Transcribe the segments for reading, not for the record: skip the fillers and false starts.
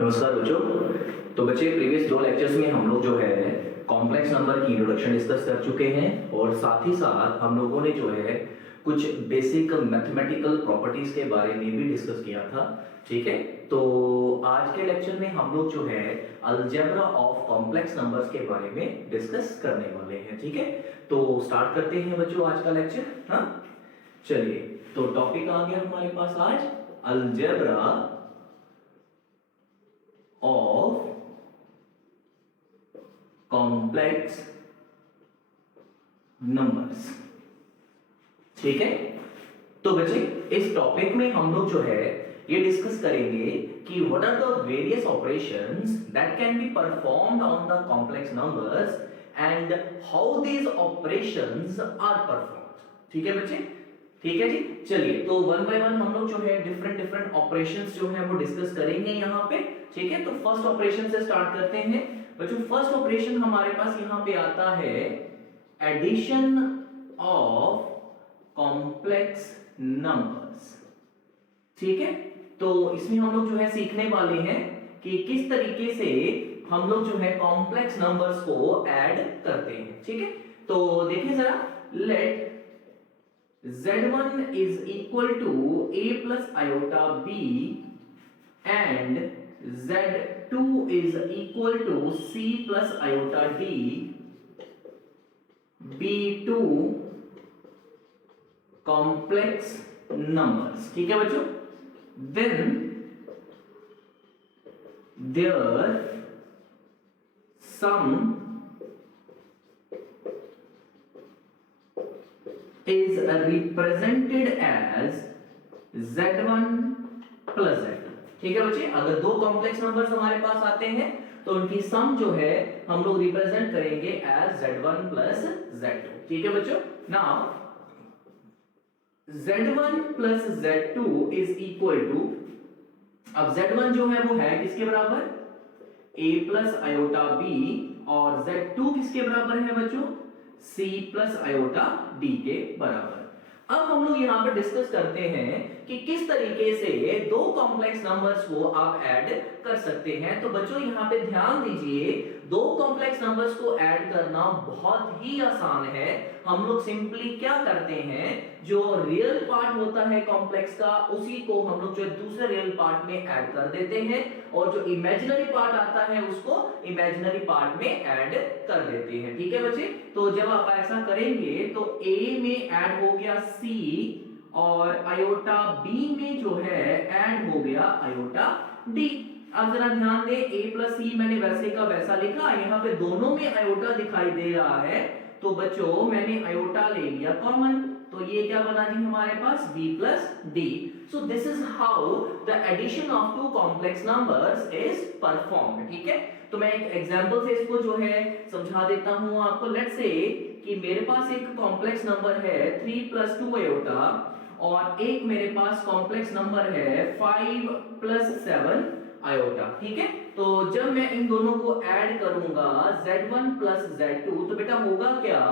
नमस्कार बच्चों। तो बच्चे प्रीवियस दो लेक्चर्स में हम लोग जो है कॉम्प्लेक्स नंबर की इंट्रोडक्शन डिस्कस कर चुके हैं और साथ ही साथ हम लोगों ने जो है कुछ बेसिक मैथमेटिकल प्रॉपर्टीज के बारे में भी डिस्कस किया था। ठीक है, तो आज के लेक्चर में हम लोग जो है अलजेब्रा ऑफ कॉम्प्लेक्स नंबर्स के बारे में डिस्कस करने वाले हैं। ठीक है, तो स्टार्ट करते हैं बच्चों आज का लेक्चर। हाँ चलिए, तो टॉपिक आ गया हमारे पास आज अलजेब्रा ऑफ कॉम्प्लेक्स नंबर्स। ठीक है, तो बच्चे इस टॉपिक में हम लोग जो है ये डिस्कस करेंगे कि what are the various operations that can be performed on the complex numbers and how these operations are performed. ठीक है बच्चे, ठीक है जी। चलिए, तो वन बाय वन हम लोग जो है डिफरेंट ऑपरेशंस जो है वो डिस्कस करेंगे यहाँ पे। ठीक है, तो फर्स्ट ऑपरेशन से स्टार्ट करते हैं बच्चों। फर्स्ट ऑपरेशन हमारे पास यहाँ पे आता है एडिशन ऑफ कॉम्प्लेक्स नंबर्स। ठीक है, तो इसमें हम लोग जो है सीखने वाले हैं कि किस तरीके से हम लोग जो है कॉम्प्लेक्स नंबर्स को ऐड करते हैं। ठीक है, तो देखिए जरा, late Z1 is equal to a plus iota b and Z2 is equal to c plus iota d be two complex numbers। ठीक है बच्चों, then their sum is represented as Z1 plus Z2। ठीक है बच्चे, अगर दो complex numbers हमारे पास आते हैं तो उनकी सम जो है हम लोग रिप्रेजेंट करेंगे एज Z1 plus Z2। ठीक है बच्चों, now Z1 plus Z2 is equal to, अब Z1 जो है वो है किसके बराबर, a plus iota b, और Z2 किसके बराबर है बच्चों, c plus iota d के बराबर। अब हम लोग यहां पर डिस्कस करते हैं कि किस तरीके से दो कॉम्प्लेक्स नंबर्स को आप ऐड कर सकते हैं। तो बच्चों यहां पे ध्यान दीजिए, दो कॉम्प्लेक्स नंबर्स को ऐड करना बहुत ही आसान है। हम लोग सिंपली क्या करते हैं, जो रियल पार्ट होता है कॉम्प्लेक्स का उसी को हम लोग जो दूसरे रियल पार्ट में ऐड कर देते हैं और जो इमेजिनरी पार्ट आता है उसको इमेजिनरी पार्ट में ऐड कर देते हैं। ठीक है बच्चे, तो जब आप ऐसा करेंगे तो a में ऐड हो गया c और आयोटा b में जो है ऐड हो गया आयोटा d। अब जरा ध्यान दे, a प्लस सी मैंने वैसे का वैसा लिखा, यहाँ पे दोनों में आयोटा दिखाई दे रहा है तो बच्चों मैंने आयोटा ले लिया कॉमन, तो ये क्या बना जी हमारे पास b plus d। So this is how the addition of two complex numbers is performed. ठीक है, तो मैं एक एग्जांपल से इसको जो है समझा देता हूं आपको। लेट्स से कि मेरे पास एक कॉम्प्लेक्स नंबर है 3 प्लस 2 आयोटा और एक मेरे पास कॉम्प्लेक्स नंबर है 5 प्लस 7 आयोटा। ठीक है, तो जब मैं इन दोनों को ऐड करूंगा Z1 प्लस Z2 तो बेटा होगा क्या,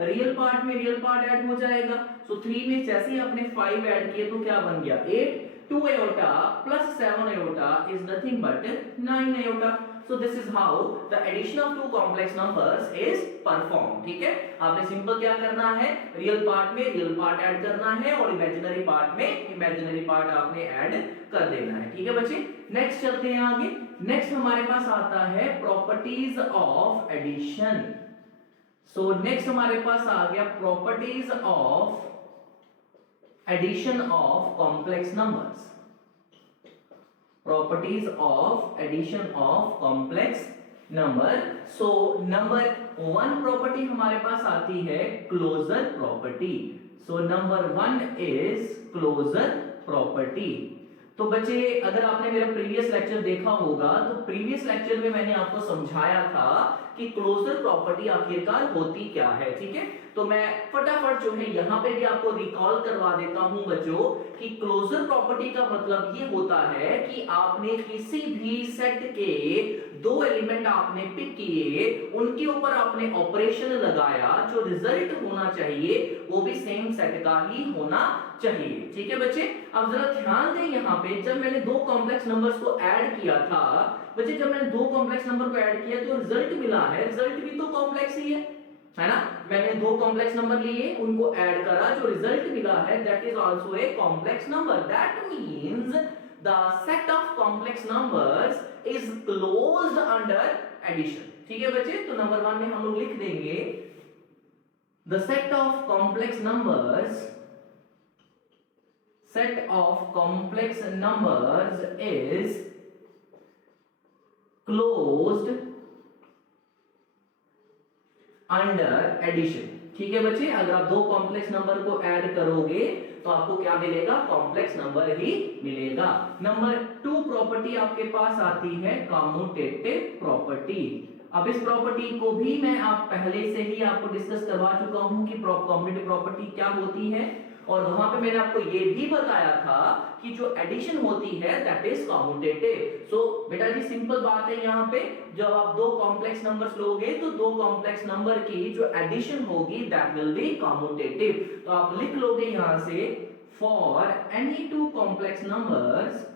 रियल पार्ट में रियल पार्ट ऐड हो जाएगा। सो 3 में जैसे ही आपने 5 ऐड किए तो क्या बन गया 8, 2 iota plus 7 iota is nothing but 9 iota. So this is how the addition of two complex numbers is performed। ठीक है, आपने सिंपल क्या करना है, रियल पार्ट में रियल पार्ट ऐड करना है और इमेजिनरी पार्ट में इमेजिनरी पार्ट आपने ऐड कर देना है। ठीक है बच्चे, नेक्स्ट चलते हैं आगे। नेक्स्ट हमारे पास आता है properties of addition. So next हमारे पास आ गया properties of addition of complex numbers. Properties of addition of complex number। So number 1 property हमारे पास आती है closure property। So number 1 is closure property। तो बच्चे अगर आपने मेरा प्रीवियस लेक्चर देखा होगा तो प्रीवियस लेक्चर में मैंने आपको समझाया था कि क्लोजर प्रॉपर्टी आखिरकार होती क्या है। ठीक है, तो मैं फटाफट जो है यहाँ पे भी आपको रिकॉल करवा देता हूं बच्चों कि क्लोजर प्रॉपर्टी का मतलब ये होता है कि आपने किसी भी सेट के दो एलिमेंट आपने पिक किए, उनके ऊपर आपने ऑपरेशन लगाया, जो रिजल्ट होना चाहिए वो भी सेम सेट का ही होना चाहिए। ठीक है बच्चे, अब जरा ध्यान दें यहाँ पे, जब मैंने दो कॉम्प्लेक्स नंबर्स को ऐड किया था बच्चे, जब मैंने दो कॉम्प्लेक्स नंबर को ऐड किया तो रिजल्ट मिला है, रिजल्ट भी तो कॉम्प्लेक्स ही है ना। मैंने दो कॉम्प्लेक्स नंबर लिए, उनको ऐड करा, जो रिजल्ट मिला है that is also a complex number. That means the set of complex numbers is closed under addition. ठीक है बच्चे, तो नंबर 1 में हम लोग लिख देंगे the set of complex numbers, set of complex numbers is closed under addition। ठीक है बच्चे, अगर आप दो कॉम्प्लेक्स नंबर को ऐड करोगे तो आपको क्या मिलेगा, कॉम्प्लेक्स नंबर ही मिलेगा। नंबर 2 प्रॉपर्टी आपके पास आती है कॉम्यूटेटिव प्रॉपर्टी। अब इस प्रॉपर्टी को भी मैं आप पहले से ही आपको डिस्कस करवा चुका हूं कि कॉम्यूटेटिव प्रॉपर्टी क्या होती है, और वहां पे मैंने आपको ये भी बताया था कि जो एडिशन होती है दैट इज कॉम्यूटेटिव। सो बेटा जी सिंपल बात है, यहाँ पे जब आप दो कॉम्प्लेक्स नंबर्स लोगे तो दो कॉम्प्लेक्स नंबर की जो एडिशन होगी दैट विल बी कॉम्यूटेटिव। तो आप लिख लोगे यहां से for any two complex numbers,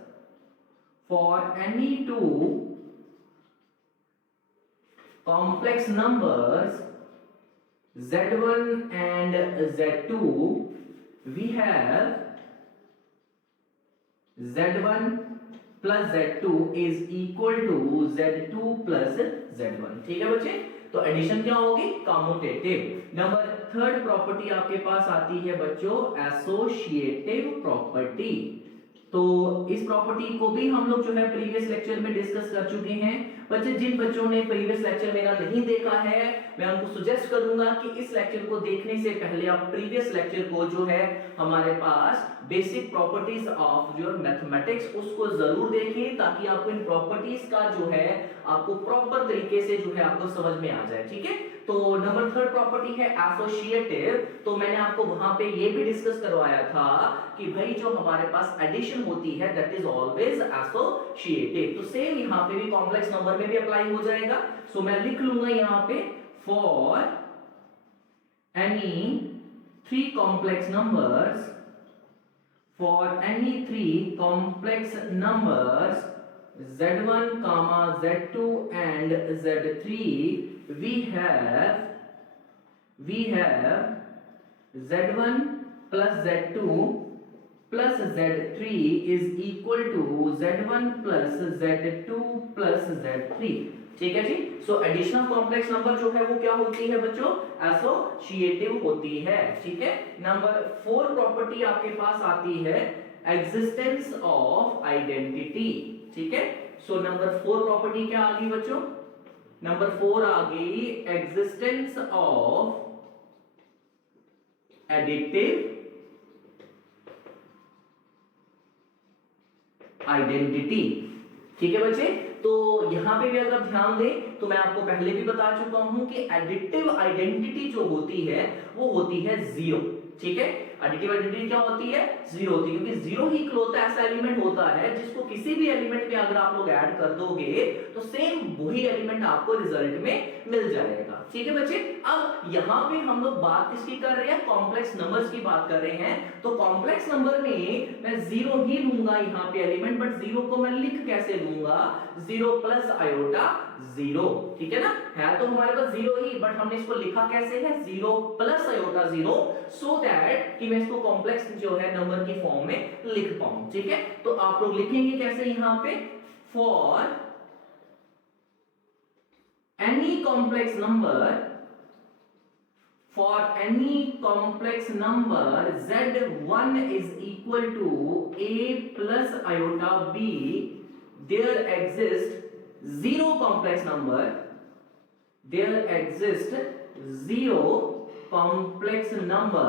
for any two complex numbers Z1 and Z2, we have Z1 plus Z2 is equal to Z2 plus Z1। ठीक है बच्चे, तो एडिशन क्या होगी, कॉम्यूटेटिव। नंबर 3 प्रॉपर्टी आपके पास आती है बच्चों एसोसिएटिव प्रॉपर्टी। तो इस प्रॉपर्टी को भी हम लोग जो है प्रीवियस लेक्चर में डिस्कस कर चुके हैं। बच्चे जिन बच्चों ने प्रीवियस लेक्चर मेरा नहीं देखा है, मैं उनको सजेस्ट करूंगा कि इस लेक्चर को देखने से पहले आप प्रीवियस लेक्चर को जो है हमारे पास basic properties of your mathematics उसको जरूर देखें, ताकि आपको इन प्रॉपर्टीज का जो है आपको प्रॉपर तरीके से जो है आपको समझ में आ जाए। ठीक है, तो नंबर 3 प्रॉपर्टी है एसोसिएटिव। तो मैंने आपको वहां पे ये भी डिस्कस करवाया था कि भाई जो हमारे पास एडिशन होती है दैट इज ऑलवेज एसोसिएटिव। तो सेम यहां पे भी कॉम्प्लेक्स नंबर में भी अप्लाई हो जाएगा। सो मैं लिख लूंगा यहां पे for any 3 complex numbers, for any 3 complex numbers Z1, Z2 and Z3, we have Z1 plus Z2 plus Z3 is equal to Z1 plus Z2 plus Z3। ठीक है जी, so addition of complex number जो है वो क्या होती है बच्चों, एसोसिएटिव होती है। ठीक है, नंबर 4 प्रॉपर्टी आपके पास आती है एग्जिस्टेंस ऑफ आइडेंटिटी। ठीक है, सो नंबर 4 प्रॉपर्टी क्या आ गई बच्चों, नंबर 4 आ गई एग्जिस्टेंस ऑफ एडिटिव आइडेंटिटी। ठीक है बच्चे, तो यहां पे भी अगर आप ध्यान दें तो मैं आपको पहले भी बता चुका हूं कि एडिटिव आइडेंटिटी जो होती है वो होती है 0। ठीक है, एडिटिव आइडेंटिटी क्या होती है, 0 होती है, क्योंकि 0 ही इकलौता ऐसा एलिमेंट होता है जिसको किसी भी एलिमेंट में अगर आप लोग ऐड कर दोगे तो सेम वही एलिमेंट आपको रिजल्ट में मिल जाएगा। ठीक है बच्चे, अब यहाँ पे हम लोग बात किसकी कर रहे हैं, कॉम्प्लेक्स नंबर्स की बात कर रहे हैं। तो कॉम्प्लेक्स नंबर में मैं 0 ही लूंगा यहाँ पे एलिमेंट, बट 0 को मैं लिख कैसे लूंगा, 0 प्लस आयोटा 0। ठीक है ना, है तो हमारे पास 0 ही, बट हमने इसको लिखा कैसे है, 0 प्लस आयोटा 0, सो दैट कि मैं इसको कॉम्प्लेक्स जो है नंबर की फॉर्म में लिख पाऊं। ठीक है, तो आप लोग लिखेंगे कैसे यहां पे, for any complex number, for any complex number z1 is equal to a plus iota b, there exists 0 complex number, there exists 0 complex number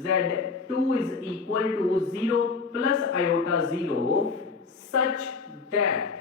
z2 is equal to 0 plus iota 0 such that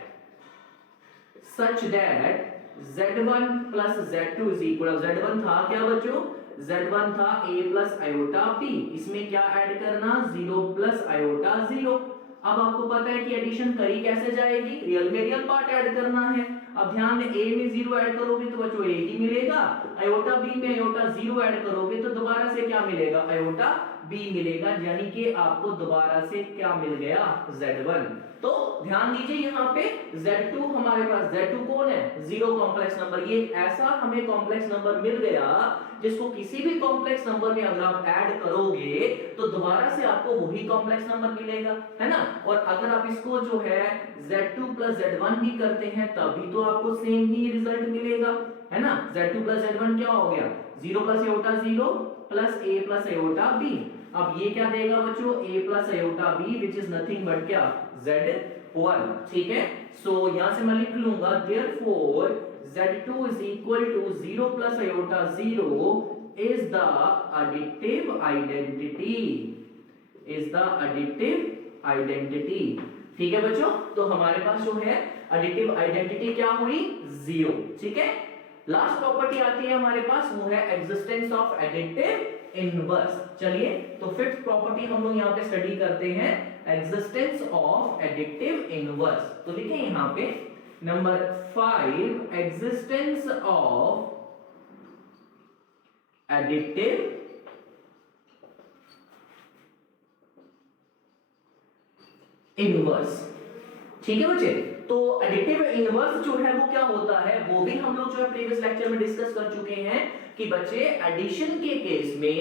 Z1 plus Z2 is equal, Z1 था क्या बच्चों, z1 था a plus iota b, इसमें क्या add करना 0 plus iota 0। अब आपको पता है कि एडिशन करी कैसे जाएगी, रियल में रियल पार्ट ऐड करना है। अब ध्यान दें, a में 0 ऐड करोगे तो बच्चों a ही मिलेगा, आयोटा b में आयोटा 0 ऐड करोगे तो दोबारा से क्या मिलेगा, आयोटा b मिलेगा, यानी कि आपको दोबारा से क्या मिल गया, z1। तो ध्यान दीजिए यहाँ पे z2 हमारे पास, z2 कौन है, जीरो कॉम्प्लेक्स नंबर। ये ऐसा हमें कॉम्प्लेक्स नंबर मिल गया जिसको किसी भी कॉम्प्लेक्स नंबर में अगर आप ऐड करोगे तो दोबारा से आपको वही कॉम्प्लेक्स नंबर मिलेगा, है ना। और अगर आप इसको जो है z2 प्लस z1 भी करते हैं तभी तो आपको सेम ही रिजल्ट मिलेगा, है ना। z2 प्लस z1 क्या हो गया, 0 plus iota 0 plus a plus iota b। अब ये क्या देगा बच्चों, a plus iota b which is nothing but क्या, z1। ठीक है, सो यहां से मैं लिख लूंगा therefore z2 is equal to 0 plus iota 0 is the additive identity, is the additive identity। ठीक है बच्चों, तो हमारे पास जो है एडिटिव आइडेंटिटी क्या हुई, 0। ठीक है, लास्ट प्रॉपर्टी आती है हमारे पास, वो है एग्जिस्टेंस ऑफ एडिटिव इनवर्स। चलिए, तो फिफ्थ प्रॉपर्टी हम लोग यहाँ पे स्टडी करते हैं, एग्जिस्टेंस ऑफ एडिटिव इनवर्स। तो लिखें यहाँ पे number 5, existence of additive inverse. ठीक है बच्चे, तो एडिटिव इनवर्स जो है वो क्या होता है, वो भी हम लोग जो है प्रीवियस लेक्चर में डिस्कस कर चुके हैं कि बच्चे एडिशन के केस में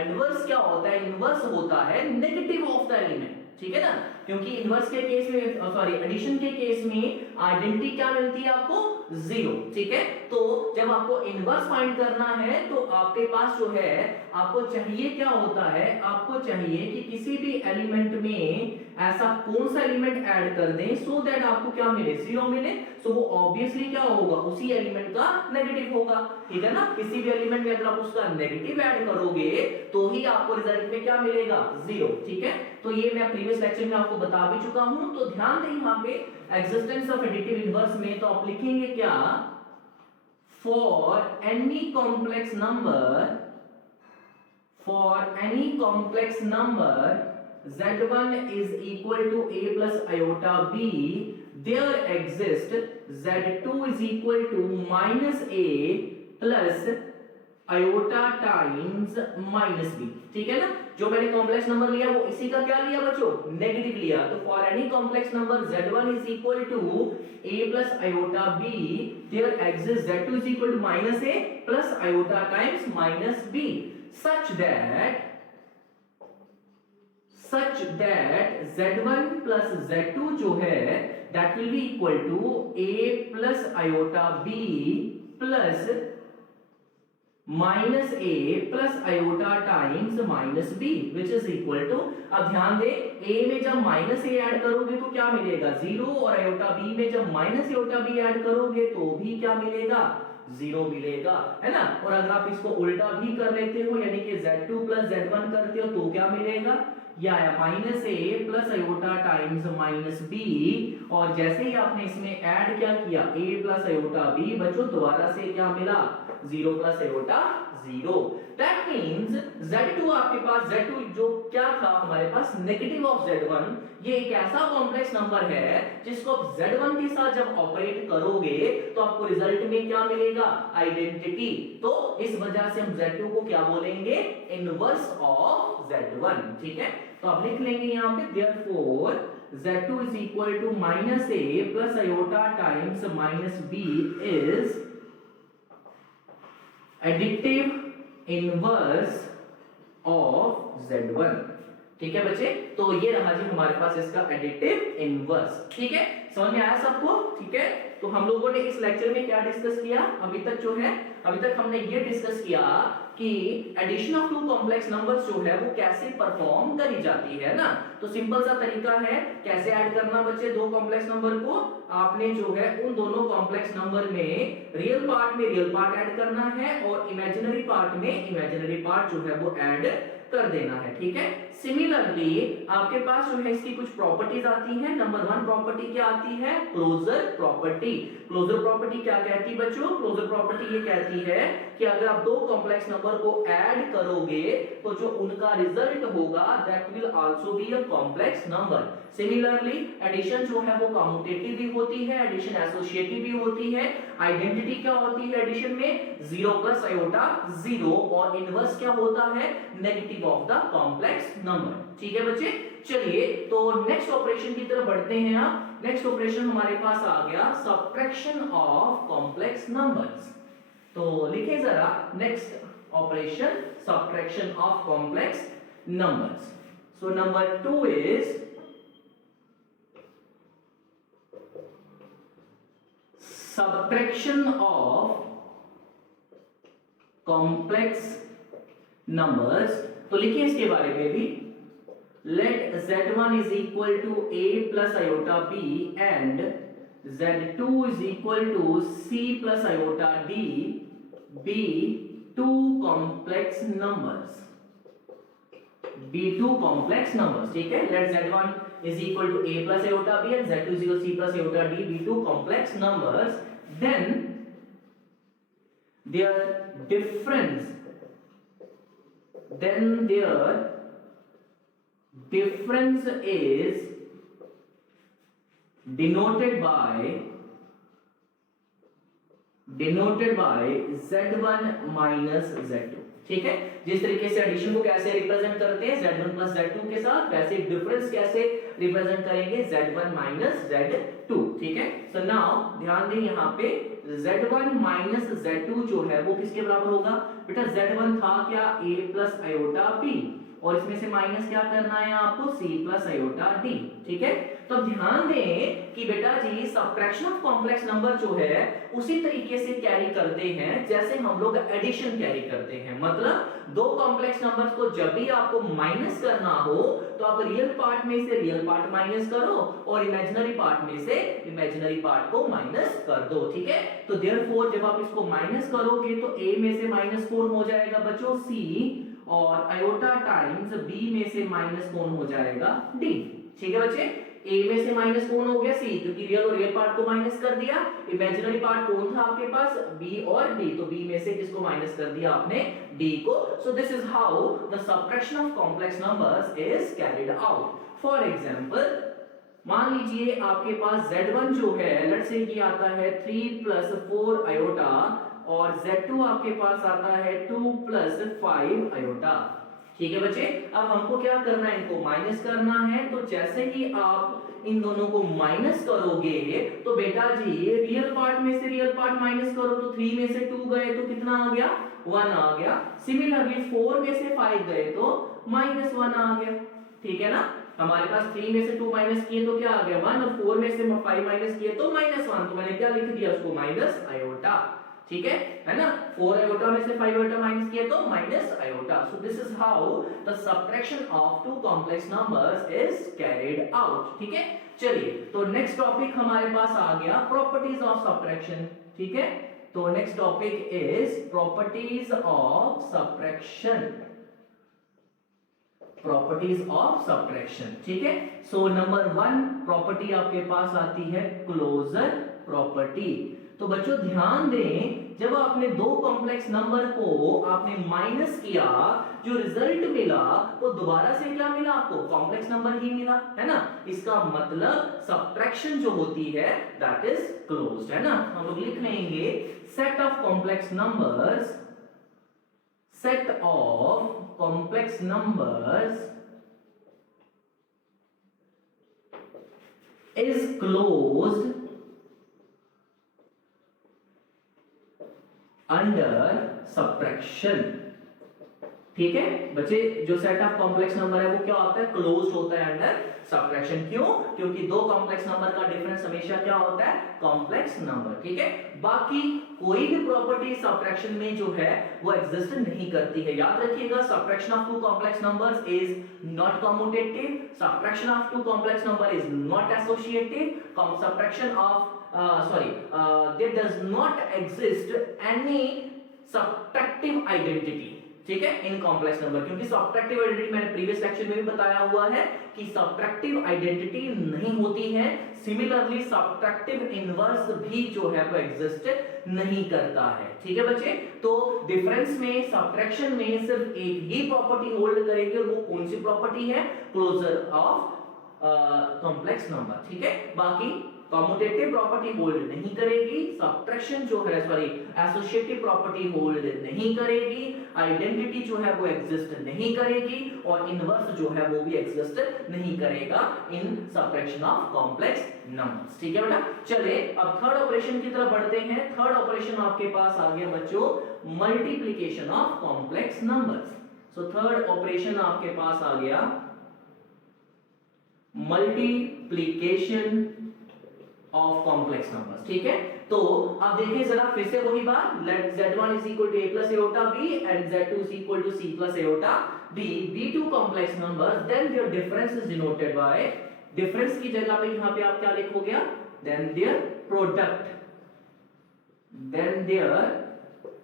इनवर्स क्या होता है, इनवर्स होता है नेगेटिव ऑफ द एलिमेंट। ठीक है ना, क्योंकि इनवर्स के केस में, सॉरी एडिशन के केस में आइडेंटिटी क्या मिलती है आपको, 0। ठीक है, तो जब आपको इनवर्स फाइंड करना है तो आपके पास जो है आपको चाहिए क्या होता है, आपको चाहिए कि किसी भी एलिमेंट में ऐसा कौन सा एलिमेंट ऐड कर दें सो दैट आपको क्या मिले, 0 मिले। सो वो ऑब्वियसली क्या होगा, उसी एलिमेंट का नेगेटिव होगा। ठीक है ना, किसी भी एलिमेंट में अगर आप उसका नेगेटिव ऐड करोगे तो ही आपको रिजल्ट में क्या मिलेगा, 0। ठीक है, तो ये मैं प्रीवियस लेक्चर में आपको बता भी चुका हूं। तो ध्यान दें यहाँ पे एग्जिस्टेंस ऑफ एडिटिव इनवर्स में तो आप लिखेंगे क्या, for any complex number, for any complex number z1 is equal to a plus iota b, there exists z2 is equal to minus a plus iota times minus b। ठीक है ना, जो मैंने कॉम्प्लेक्स नंबर लिया वो इसी का क्या लिया बच्चों, नेगेटिव लिया। तो for any complex number z1 is equal to a plus iota b, there exists z2 is equal to minus a plus iota times minus b, such that z1 plus z2 जो है that will be equal to a plus iota b plus minus a plus iota times minus b which is equal to, अब ध्यान दे a में जब minus a add करोगे तो क्या मिलेगा, 0, और आयोटा b में जब माइनस आयोटा b ऐड करोगे तो भी क्या मिलेगा, 0 मिलेगा, है ना। और अगर आप इसको उल्टा भी कर लेते हो, यानी कि z2 प्लस z1 करते हो तो क्या मिलेगा, या minus A plus iota times minus B, और जैसे ही आपने इसमें ऐड क्या किया, a प्लस आयोटा b, बच्चों दोबारा से क्या मिला, 0 plus iota 0। That means z2 आपके पास, z2 जो क्या था हमारे पास, नेगेटिव ऑफ z1, ये एक ऐसा कॉम्प्लेक्स नंबर है जिसको आप z1 के साथ जब ऑपरेट करोगे तो आपको रिजल्ट में क्या मिलेगा, आइडेंटिटी। तो इस वजह से हम z2 को क्या बोलेंगे, इनवर्स ऑफ z1। ठीक है, तो आप लिख लेंगे यहाँ पे therefore z2 is equal to minus a plus iota times minus b is additive inverse of z1। ठीक है बच्चे, तो ये रहा जी हमारे पास इसका एडिटिव इनवर्स। ठीक है, समझ में आया सबको। ठीक है, तो हम लोगों ने इस लेक्चर में क्या डिस्कस किया, अभी तक जो है, अभी तक हमने ये डिस्कस किया कि addition of two complex numbers जो है वो कैसे परफॉर्म करी जाती है ना। तो सिंपल सा तरीका है कैसे ऐड करना बच्चे, दो कॉम्प्लेक्स नंबर को आपने जो है उन दोनों कॉम्प्लेक्स नंबर में रियल पार्ट ऐड करना है और इमेजिनरी पार्ट में इमेजिनरी पार्ट जो है वो ऐड कर देना है। ठीक है, सिमिलरली आपके पास जो है इसकी कुछ प्रॉपर्टीज आती हैं। नंबर 1 प्रॉपर्टी क्या आती है? Closure property. क्लोजर प्रॉपर्टी क्या कहती है बच्चों? क्लोजर प्रॉपर्टी ये कहती है कि अगर आप दो कॉम्प्लेक्स नंबर को ऐड करोगे तो जो उनका रिजल्ट होगा that will also be a complex number. Similarly addition जो है वो कम्यूटेटिव भी होती है, एडिशन एसोसिएटिव भी होती है। आइडेंटिटी क्या होती है एडिशन में? 0 प्लस आयोटा 0 और इनवर्स क्या होता है? Negative of the complex number. ठीक है बच्चे, चलिए तो नेक्स्ट ऑपरेशन की तरफ बढ़ते हैं। आप नेक्स्ट ऑपरेशन हमारे पास आ गया सब्ट्रैक्शन ऑफ कॉम्प्लेक्स नंबर्स। तो लिखिए जरा next operation subtraction of complex numbers. So number 2 is subtraction of complex numbers। तो लिखिए इसके बारे में भी, let z1 is equal to a plus iota b and z2 is equal to c plus iota d be two complex numbers। b2 complex numbers। ठीक है, let z1 is equal to a plus iota b and z2 is equal to c plus iota d be two complex numbers, then their difference is denoted by z1 minus z2। ठीक है, जिस तरीके से addition को कैसे represent करते हैं z1 plus z2 के साथ, वैसे डिफरेंस कैसे रिप्रेजेंट करेंगे z1 माइनस z2। ठीक है, सो नाउ ध्यान दें यहाँ पे z1 माइनस z2 जो है वो किसके बराबर होगा? बेटा z1 था क्या? a प्लस आयोटा b और इसमें से माइनस क्या करना है आपको? c plus iota d। ठीक है, तो ध्यान दें कि बेटा जी सब्ट्रैक्शन ऑफ कॉम्प्लेक्स नंबर जो है उसी तरीके से कैरी करते हैं जैसे हम लोग एडिशन कैरी करते हैं। मतलब दो कॉम्प्लेक्स नंबर्स को जब भी आपको माइनस करना हो तो आप रियल पार्ट में से रियल पार्ट माइनस करो और इमेजिनरी पार्ट में से इमेजिनरी पार्ट को माइनस कर दो। ठीक है, तो देयरफॉर जब आप इसको माइनस करोगे तो a में से माइनस कौन हो जाएगा बच्चों? c और आयोटा टाइम्स b में से माइनस कौन हो जाएगा? d। ठीक है बच्चे, a में से माइनस कौन हो गया? c, क्योंकि रियल और रियल पार्ट को माइनस कर दिया। इमेजिनरी पार्ट कौन था आपके पास? b और d, तो b में से किसको माइनस कर दिया आपने? d को। सो this is how the subtraction of complex numbers is carried out. For example मान लीजिए आपके पास z1 जो है लेट्स से ये आता है 3 प्लस 4 आयोटा और z2 आपके पास आता है 2 प्लस 5 आयोटा। ठीक है बच्चे, अब हमको क्या करना है? इनको माइनस करना है। तो जैसे ही आप इन दोनों को माइनस करोगे तो बेटा जी रियल पार्ट में से रियल पार्ट माइनस करो तो 3 में से 2 गए तो कितना आ गया? 1 आ गया। सिमिलरली 4 में से 5 गए तो -1 आ गया। ठीक है ना, हमारे पास 3 में से 2 माइनस किए तो क्या आ गया? 1 और 4 में से 5 माइनस किए तो -1, तो मैंने क्या लिख दिया उसको? Minus iota. ठीक है ना, 4 आयोटा में से 5 आयोटा माइनस किए तो minus iota. So this is how the subtraction of two complex numbers is carried out. ठीक है, चलिए तो नेक्स्ट टॉपिक हमारे पास आ गया प्रॉपर्टीज ऑफ सब्ट्रैक्शन। ठीक है, तो next topic is properties of subtraction. Properties of subtraction. ठीक है, सो नंबर 1 प्रॉपर्टी आपके पास आती है क्लोजर प्रॉपर्टी। तो बच्चों ध्यान दें, जब आपने दो कॉम्प्लेक्स नंबर को आपने माइनस किया, जो रिजल्ट मिला वो दोबारा से क्या मिला आपको? कॉम्प्लेक्स नंबर ही मिला, है ना। इसका मतलब सब्ट्रैक्शन जो होती है दैट इज क्लोज्ड, है ना। हम लोग लिख लेंगे set of complex numbers, set of complex numbers is closed under subtraction. ठीक है बच्चे, जो सेट ऑफ कॉम्प्लेक्स नंबर है वो क्या होता है? क्लोज्ड होता है अंडर सब्ट्रैक्शन। क्यों? क्योंकि दो कॉम्प्लेक्स नंबर का डिफरेंस हमेशा क्या होता है? Complex number. ठीक है, बाकी कोई भी प्रॉपर्टी सब्ट्रैक्शन में जो है वो एग्जिस्ट नहीं करती है। याद रखिएगा, subtraction of two complex numbers is not commutative, subtraction of two complex number is not associative, subtraction of there does not exist any subtractive identity। ठीक है, इन कॉम्प्लेक्स नंबर, क्योंकि सब्ट्रैक्टिव आइडेंटिटी मैंने previous lecture में भी बताया हुआ है कि सब्ट्रैक्टिव आइडेंटिटी नहीं होती है। सिमिलरली सब्ट्रैक्टिव इनवर्स भी जो है वो एग्जिस्ट नहीं करता है। ठीक है बच्चे, तो डिफरेंस में, सब्ट्रैक्शन में सिर्फ एक ही प्रॉपर्टी होल्ड करेगी, और वो कौन सी प्रॉपर्टी है? Closure of complex number. ठीक है, बाकी कॉम्यूटेटिव प्रॉपर्टी होल्ड नहीं करेगी, सब्ट्रैक्शन जो है सॉरी एसोसिएटिव प्रॉपर्टी होल्ड नहीं करेगी, आइडेंटिटी जो है वो एग्जिस्ट नहीं करेगी, और इनवर्स जो है वो भी एग्जिस्ट नहीं करेगा इन सब्ट्रैक्शन ऑफ कॉम्प्लेक्स नंबर्स। ठीक है बेटा, चले अब थर्ड ऑपरेशन की तरफ बढ़ते हैं। थर्ड ऑपरेशन आपके पास आ गया बच्चों multiplication of complex numbers. So third operation आपके पास आ गया मल्टीप्लिकेशन ऑफ कॉम्प्लेक्स नंबर्स। ठीक है, तो अब देखिए जरा फिर से वही बात, late z1 is equal to a plus iota b and z2 is equal to c plus iota b, be two complex numbers, then their difference is denoted by, difference की जगह पे यहां पे आप क्या लिखोगे? then their product, then their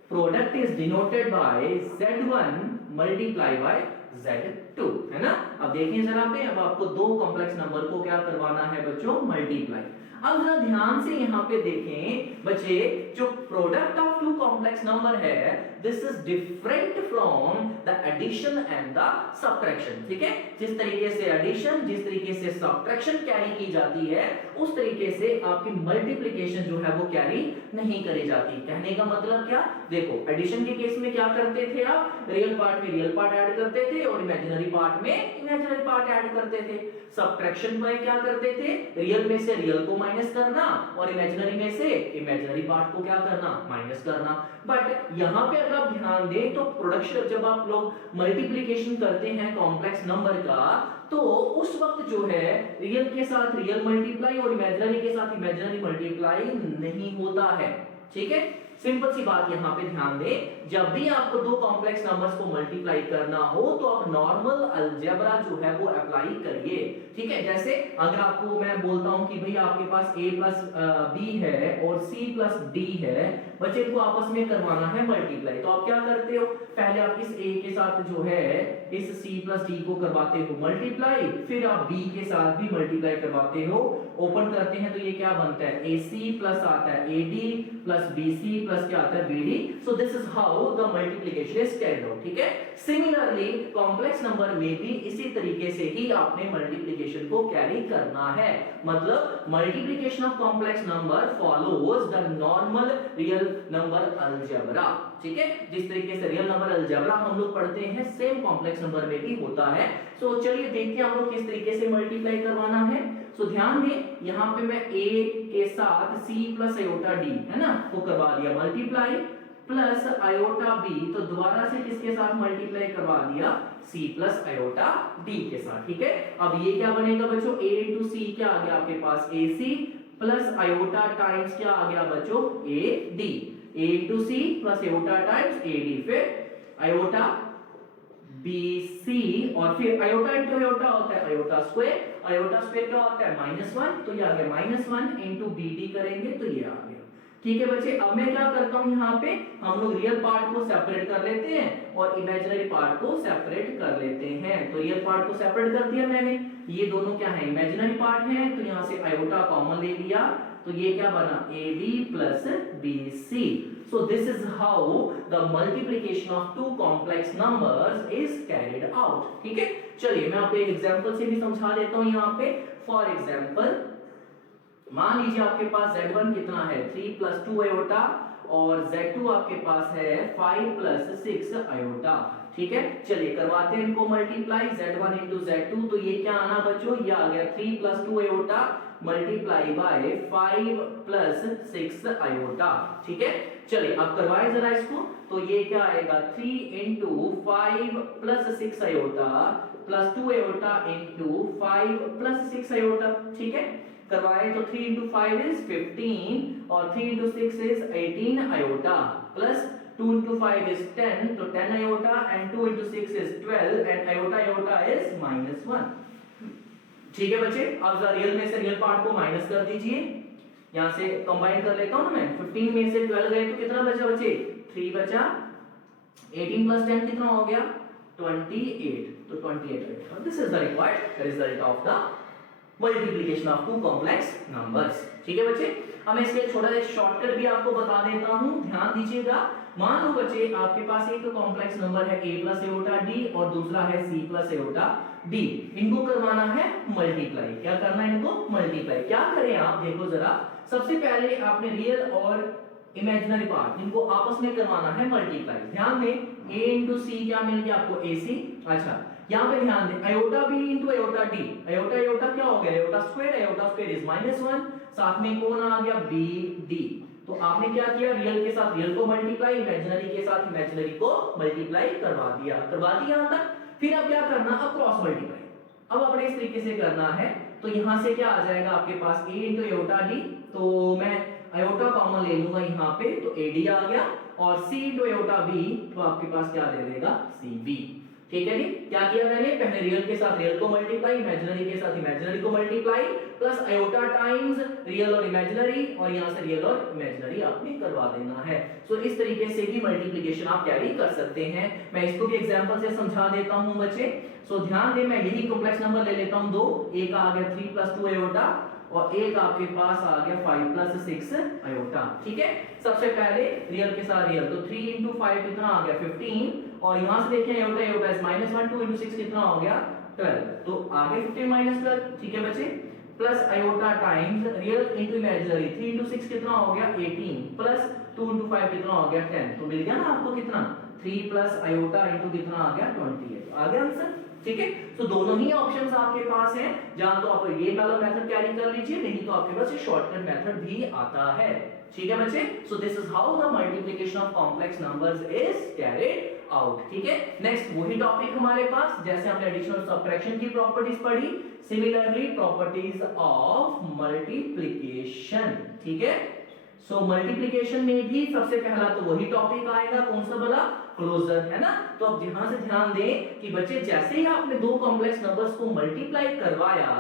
product is denoted by z1 multiply by z2, है ना। अब देखिए जरा पे, अब आपको दो कॉम्प्लेक्स नंबर को क्या करवाना है बच्चों? मल्टीप्लाई। अब जरा ध्यान से यहां पे देखें बच्चे, जो product of two complex number है, this is different from the addition and the subtraction. ठीक है, जिस तरीके से एडिशन, जिस तरीके से सब्ट्रैक्शन कैरी की जाती है, उस तरीके से आपकी मल्टीप्लिकेशन जो है वो कैरी नहीं करी जाती। कहने का मतलब क्या? देखो एडिशन के केस में क्या करते थे आप? रियल पार्ट में रियल पार्ट ऐड करते थे और इमेजिनरी पार्ट में इमेजिनरी पार्ट ऐड करते थे। सब्ट्रैक्शन में क्या करते थे? रियल में से रियल को माइनस करना और इमेजिनरी में से इमेजिनरी पार्ट को क्या करना? माइनस करना। बट यहां पे अगर आप ध्यान दें तो प्रोडक्शन, जब आप लोग मल्टीप्लिकेशन करते हैं कॉम्प्लेक्स नंबर का, तो उस वक्त जो है रियल के साथ रियल मल्टीप्लाई और इमेजिनरी के साथ इमेजिनरी मल्टीप्लाई नहीं होता है। ठीक है, सिंपल सी बात यहां पे ध्यान दें, जब भी आपको दो कॉम्प्लेक्स नंबर्स को मल्टीप्लाई करना हो तो आप नॉर्मल अलजेब्रा जो है वो अप्लाई करिए। ठीक है, जैसे अगर आपको मैं बोलता हूं कि भाई आपके पास a प्लस b है और c प्लस d है, बच्चे को आपस में करवाना है मल्टीप्लाई, तो आप क्या करते हो? पहले आप इस a के साथ जो है इस c प्लस d को करवाते हो मल्टीप्लाई, फिर आप b के साथ भी मल्टीप्लाई करवाते हो, ओपन करते हैं तो ये क्या बनता है? ac प्लस आता है ad प्लस bc प्लस क्या आता है? bd। So this is how the multiplication is carried out. ठीक है, सिमिलरली कॉम्प्लेक्स नंबर में भी इसी तरीके से ही आपने मल्टीप्लिकेशन को कैरी करना है। मतलब multiplication of complex number follows the normal real number algebra. ठीक है, जिस तरीके से रियल नंबर अलजेब्रा हम लोग पढ़ते हैं, सेम कॉम्प्लेक्स नंबर में भी होता है। सो चलिए देखते हैं हम लोग किस तरीके से मल्टीप्लाई करवाना है। सो ध्यान दें, यहां पे मैं a के साथ c प्लस आयोटा d है ना वो करवा दिया मल्टीप्लाई, प्लस आयोटा b, तो दोबारा से किसके साथ मल्टीप्लाई करवा दिया? c प्लस आयोटा d के साथ। ठीक है, अब ये क्या बनेगा बच्चों? a इंटू c क्या आ गया आपके पास? ac प्लस आयोटा टाइम्स क्या आ गया बच्चों? ad, a into c plus iota times ad, फिर आयोटा BC, और फिर आयोटा इंटू आयोटा होता है आयोटा स्क्वायर, आयोटा स्क्वायर क्या होता है? -1, तो ये आ गया -1 इंटू BD करेंगे तो ये आ गया। ठीक है बच्चे, अब मैं क्या करता हूं, यहाँ पे हम लोग रियल पार्ट को सेपरेट कर लेते हैं और इमेजिनरी पार्ट को सेपरेट कर लेते हैं। तो रियल पार्ट को सेपरेट कर दिया मैंने, ये दोनों क्या है? इमेजिनरी पार्ट है, तो यहाँ से आयोटा कॉमन ले लिया, तो ये क्या बना? AD plus BC। So this is how the multiplication of two complex numbers is carried out। ठीक है, चलिए मैं आपको एक एग्जांपल से भी समझा देता हूं। यहाँ पे फॉर एग्जांपल मान लीजिए आपके पास z1 कितना है? 3 प्लस 2 आयोटा, और z2 आपके पास है 5 प्लस 6 आयोटा। ठीक है, चलिए करवाते हैं इनको मल्टीप्लाई, z1 इंटू z2, तो ये क्या आना बच्चों? ये आ गया 3 plus 2 iota multiply by 5 plus 6 iota. ठीक है, चलिए अब करवाए जरा इसको, तो ये क्या आएगा? 3 into 5 plus 6 iota plus 2 iota into 5 plus 6 iota. ठीक है, करवाए तो 3 इंटू 5 इज 15 और 3 into 6 is 18 iota, plus 2 into 5 is 10, तो 10 iota, and 2 into 6 is 12, and iota iota is -1। ठीक है बच्चे, अब रियल में से रियल पार्ट को माइनस कर दीजिए, यहां से कंबाइन कर लेता हूं ना मैं, 15 में से 12 गए तो कितना बचा बच्चे? 3 बचा, 18 प्लस 10 कितना हो गया 28, तो 28। This is the required result of the multiplication of two complex numbers. ठीक है बच्चे, अब मैं इसके छोटा सा शॉर्टकट भी आपको बता देता हूं, ध्यान दीजिएगा। मान लो बच्चे आपके पास एक कॉम्प्लेक्स नंबर है a प्लस एओटा d और दूसरा है c प्लस एओटा d, इनको करवाना है मल्टीप्लाई। क्या करना है इनको मल्टीप्लाई। क्या करें आप देखो जरा, सबसे पहले आपने रियल और इमेजिनरी पार्ट इनको आपस में करवाना है मल्टीप्लाई। ध्यान दें a इंटू सी क्या मिल गया आपको ac। अच्छा यहाँ पे ध्यान दें iota b into iota d, iota iota क्या हो गया आयोटा स्क्वायर इज -1, साथ में कौन आ गया b d। तो आपने क्या किया रियल के साथ रियल को मल्टीप्लाई, इमेजिनरी के साथ इमेजिनरी को मल्टीप्लाई करवा दिया यहां तक। फिर अब क्या करना, अब क्रॉस मल्टीप्लाई अब अपने इस तरीके से करना है। तो यहां से क्या आ जाएगा आपके पास a इंटू आयोटा d, तो मैं आयोटा कॉमन ले लूंगा यहाँ पे, तो AD आ गया, और C इंटू आयोटा B, तो आपके पास क्या दे देगा CB। ठीक है जी, क्या किया मैंने, पहले रियल के साथ रियल को मल्टीप्लाई, इमेजिनरी के साथ इमेजिनरी को multiply, plus iota times real और इमेजिनरी, और यहां से रियल और इमेजिनरी आपने करवा देना है। सो इस तरीके से भी मल्टीप्लिकेशन आप कैरी कर सकते हैं। मैं इसको भी एग्जांपल से समझा देता हूं बच्चे। सो ध्यान दें, मैं यही कॉम्प्लेक्स नंबर ले लेता हूं 2, एक आ गया 3 प्लस 2 आयोटा, और एक आपके पास आ गया 5 प्लस 6 आयोटा। ठीक है, सबसे पहले रियल के साथ रियल, तो 3 इंटू 5 कितना आ गया 15, और यहां से देखें आयोटा आयोटा इज -1, 2 इंटू 6 कितना हो गया 12, तो आगे 15 माइनस 12। ठीक है बच्चे, plus iota times real into imaginary, 3 into 6 कितना हो गया 18, प्लस 2 इंटू 5 कितना हो गया 10, तो मिल गया ना आपको कितना 3 प्लस आयोटा इंटू कितना आ गया 28, आ गया आंसर। ठीक है, तो दोनों ही ऑप्शंस आपके पास हैं, जहां तो आप ये वाला मेथड कैरी कर लीजिए, नहीं तो आपके पास ये शॉर्टकट मेथड भी आता है। ठीक है बच्चे, सो this is how the multiplication of complex numbers is carried out. ठीक है, नेक्स्ट वही टॉपिक हमारे पास, जैसे हमने एडिशन और सब्ट्रैक्शन की प्रॉपर्टीज पढ़ी, सिमिलरली प्रॉपर्टीज ऑफ मल्टीप्लिकेशन। ठीक है, सो मल्टीप्लिकेशन में भी सबसे पहला तो वही टॉपिक आएगा, कौन सा वाला, क्लोजर, है ना। तो अब यहां से ध्यान दें कि बच्चे जैसे ही आपने दो कॉम्प्लेक्स नंबर्स को मल्टीप्लाई करवाया,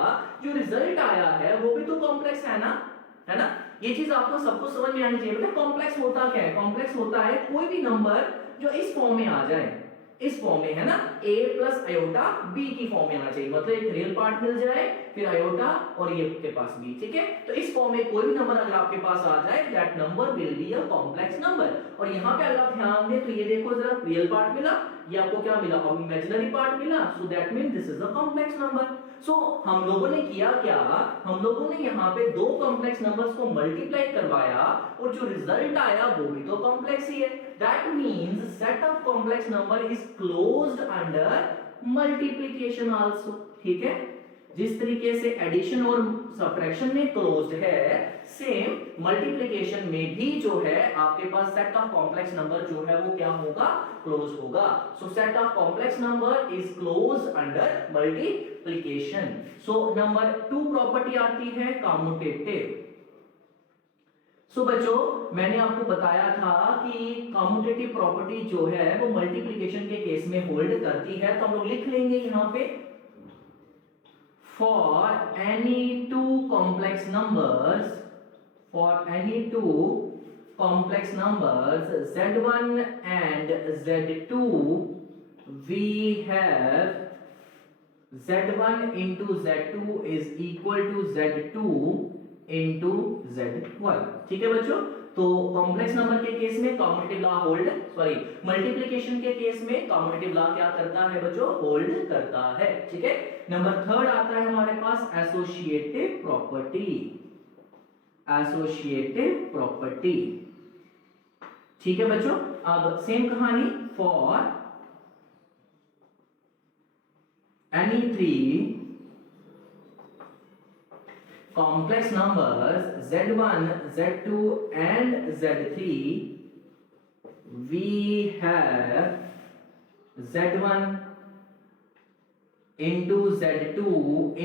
जो रिजल्ट आया है वो भी तो कॉम्प्लेक्स है ना। ये चीज आपको सबको समझ में आनी चाहिए। बेटा कॉम्प्लेक्स होता क्या है, कॉम्प्लेक्स होता है कोई भी नंबर जो इस फॉर्म में आ जाए, इस फॉर्म में, है ना, a प्लस आयोटा b की फॉर्म में आना चाहिए, मतलब एक रियल पार्ट मिल जाए, फिर आयोटा और ये के पास b। ठीक है, तो इस फॉर्म में कोई भी नंबर अगर आपके पास आ जाए, that number will be a complex number. और यहाँ पे अगर आप ध्यान दें तो ये देखो जरा, रियल पार्ट मिला, ये आपको क्या मिला, इमेजिनरी पार्ट मिला, so that mean this is a complex number. So हम लोगों ने किया क्या, हम लोगों ने यहाँ पे दो कॉम्प्लेक्स नंबर्स को मल्टीप्लाई करवाया, और जो रिजल्ट आया वो भी तो कॉम्प्लेक्स ही है। That means set of complex number is closed under multiplication also. ठीक है, जिस तरीके से एडिशन और सब्ट्रैक्शन में क्लोज्ड है, सेम मल्टीप्लिकेशन में भी जो है आपके पास सेट ऑफ कॉम्प्लेक्स नंबर जो है वो क्या होगा, क्लोज होगा। सो set of complex number is close under multiplication. So number 2 property आती है कॉम्यूटेटिव। सो बच्चों मैंने आपको बताया था कि कॉम्यूटेटिव प्रॉपर्टी जो है वो मल्टीप्लिकेशन के केस में होल्ड करती है, तो हम लोग लिख लेंगे यहां पे, for any two complex numbers z1 and z2, we have z1 into z2 is equal to z2 into z1। ठीक है बच्चों, तो कॉम्प्लेक्स नंबर के केस में commutative law hold, sorry multiplication के केस में कॉम्यूटेटिव लॉ क्या करता है बच्चों, होल्ड करता है। ठीक है, नंबर 3 आता है हमारे पास एसोसिएटिव प्रॉपर्टी। एसोसिएटिव प्रॉपर्टी, ठीक है बच्चों। अब सेम कहानी, for any 3 complex numbers z1, z2 and z3, we have z1 into z2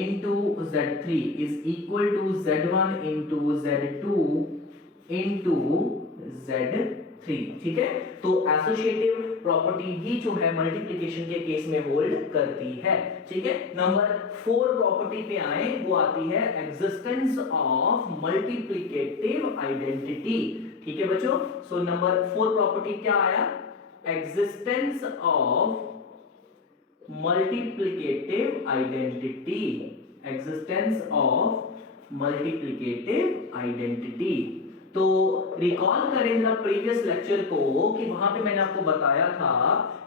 into z3 is equal to z1 into z2 into z3। ठीक है, तो एसोसिएटिव प्रॉपर्टी भी जो है मल्टीप्लिकेशन के केस में होल्ड करती है। ठीक है, नंबर 4 प्रॉपर्टी पे आए, वो आती है एग्जिस्टेंस ऑफ मल्टीप्लिकेटिव आइडेंटिटी। ठीक है बच्चों, सो नंबर 4 प्रॉपर्टी क्या आया, existence of multiplicative identity, existence of multiplicative identity। तो रिकॉल करें जरा प्रीवियस लेक्चर को कि वहां पे मैंने आपको बताया था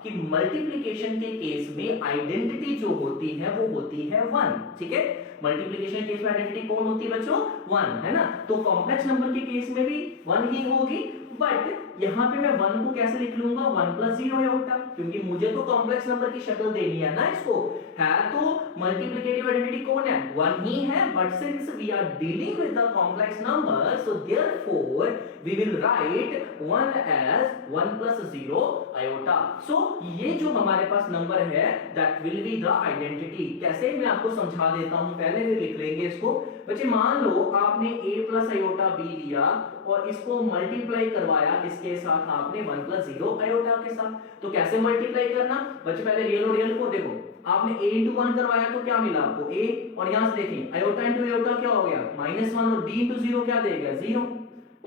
कि मल्टीप्लिकेशन के केस में आइडेंटिटी जो होती है वो होती है 1। ठीक है, मल्टीप्लिकेशन केस में आइडेंटिटी कौन होती है बच्चों? 1, है ना। तो कॉम्प्लेक्स नंबर के केस में भी 1 ही होगी, बट यहां पे मैं 1 को कैसे लिख लूंगा? 1 + 0 आयोटा, क्योंकि मुझे तो कॉम्प्लेक्स नंबर की शक्ल देनी है ना इसको। है तो मल्टीप्लिकेटिव आइडेंटिटी कौन है? 1 ही है, but since we are dealing with the complex number, so therefore we will write 1 as 1 + 0 iota. So ये जो हमारे पास नंबर है that will be the identity. कैसे, मैं आपको समझा देता हूं, पहले भी लिख लेंगे इसको। बच्चे मान लो आपने a + आयोटा b लिया और इसको मल्टीप्लाई करवाया किसके साथ? आपने 1 + 0 आयोटा के साथ। तो कैसे मल्टीप्लाई करना बच्चे? पहले रियल और रियल को देखो, आपने a × 1 करवाया तो क्या मिला आपको? a, और यहां से देखें आयोटा × आयोटा क्या हो गया? -1, और b × 0 क्या देगा? 0।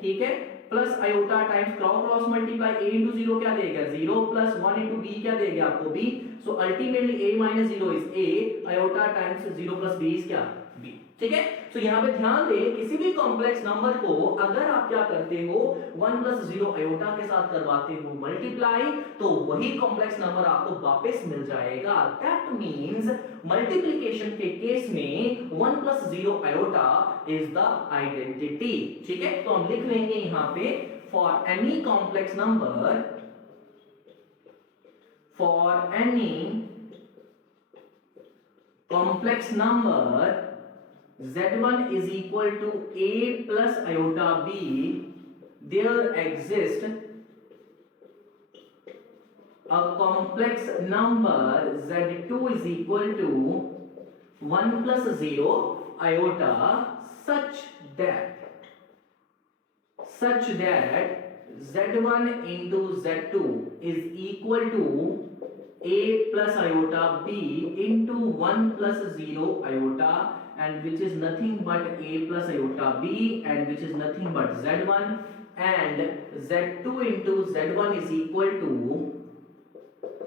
ठीक है, plus iota times cross multiply, a × 0 क्या देगा? 0, प्लस 1 × b क्या देगा आपको? b। So ultimately a - 0 is a, iota times 0 + b is क्या? b। ठीक है, तो यहां पे ध्यान दें, किसी भी कॉम्प्लेक्स नंबर को अगर आप क्या करते हो 1 + 0 आयोटा के साथ करवाते हो मल्टीप्लाई, तो वही कॉम्प्लेक्स नंबर आपको वापस मिल जाएगा। दैट मींस मल्टीप्लिकेशन के केस में 1 + 0 आयोटा इज द आइडेंटिटी। ठीक है, तो हम लिख लेंगे यहां पे for any complex number, for any complex number z1 is equal to a plus iota b, there exists a complex number z2 is equal to 1 plus 0 iota such that z1 into z2 is equal to a plus iota b into 1 plus 0 iota, and which is nothing but a plus iota b, and which is nothing but z1, and z2 into z1 is equal to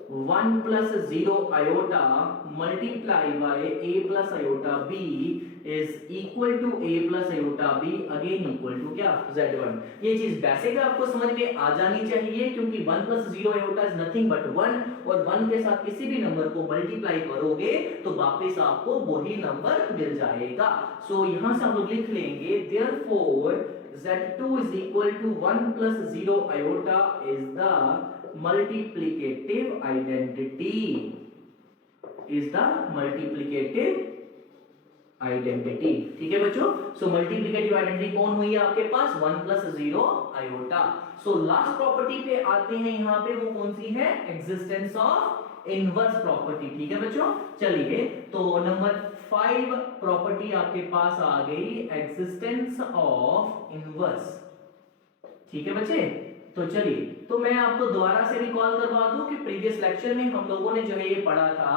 1 plus 0 iota multiply by a plus iota b is equal to a plus iota b again equal to क्या? z1। ये चीज वैसे भी आपको समझ में आ जानी चाहिए, क्योंकि 1 plus 0 iota is nothing but 1, और 1 के साथ किसी भी नंबर को मल्टीप्लाई करोगे तो वापस आपको वही नंबर मिल जाएगा। सो यहां से हम लोग लिख लेंगे therefore z2 is equal to 1 plus 0 iota is the multiplicative identity, is the multiplicative identity। ठीक है बच्चों, सो मल्टीप्लिकेटिव आइडेंटिटी कौन हुई है आपके पास? 1 plus 0 iota. So last property पे आते हैं, यहां पे वो कौन सी है? Existence of inverse property. ठीक है बच्चों, चलिए तो नंबर 5 प्रॉपर्टी आपके पास आ गई, एग्जिस्टेंस ऑफ इनवर्स। ठीक है बच्चे, तो चलिए तो मैं आपको दोबारा से रिकॉल करवा दूं कि प्रीवियस लेक्चर में हम लोगों ने जो है ये पढ़ा था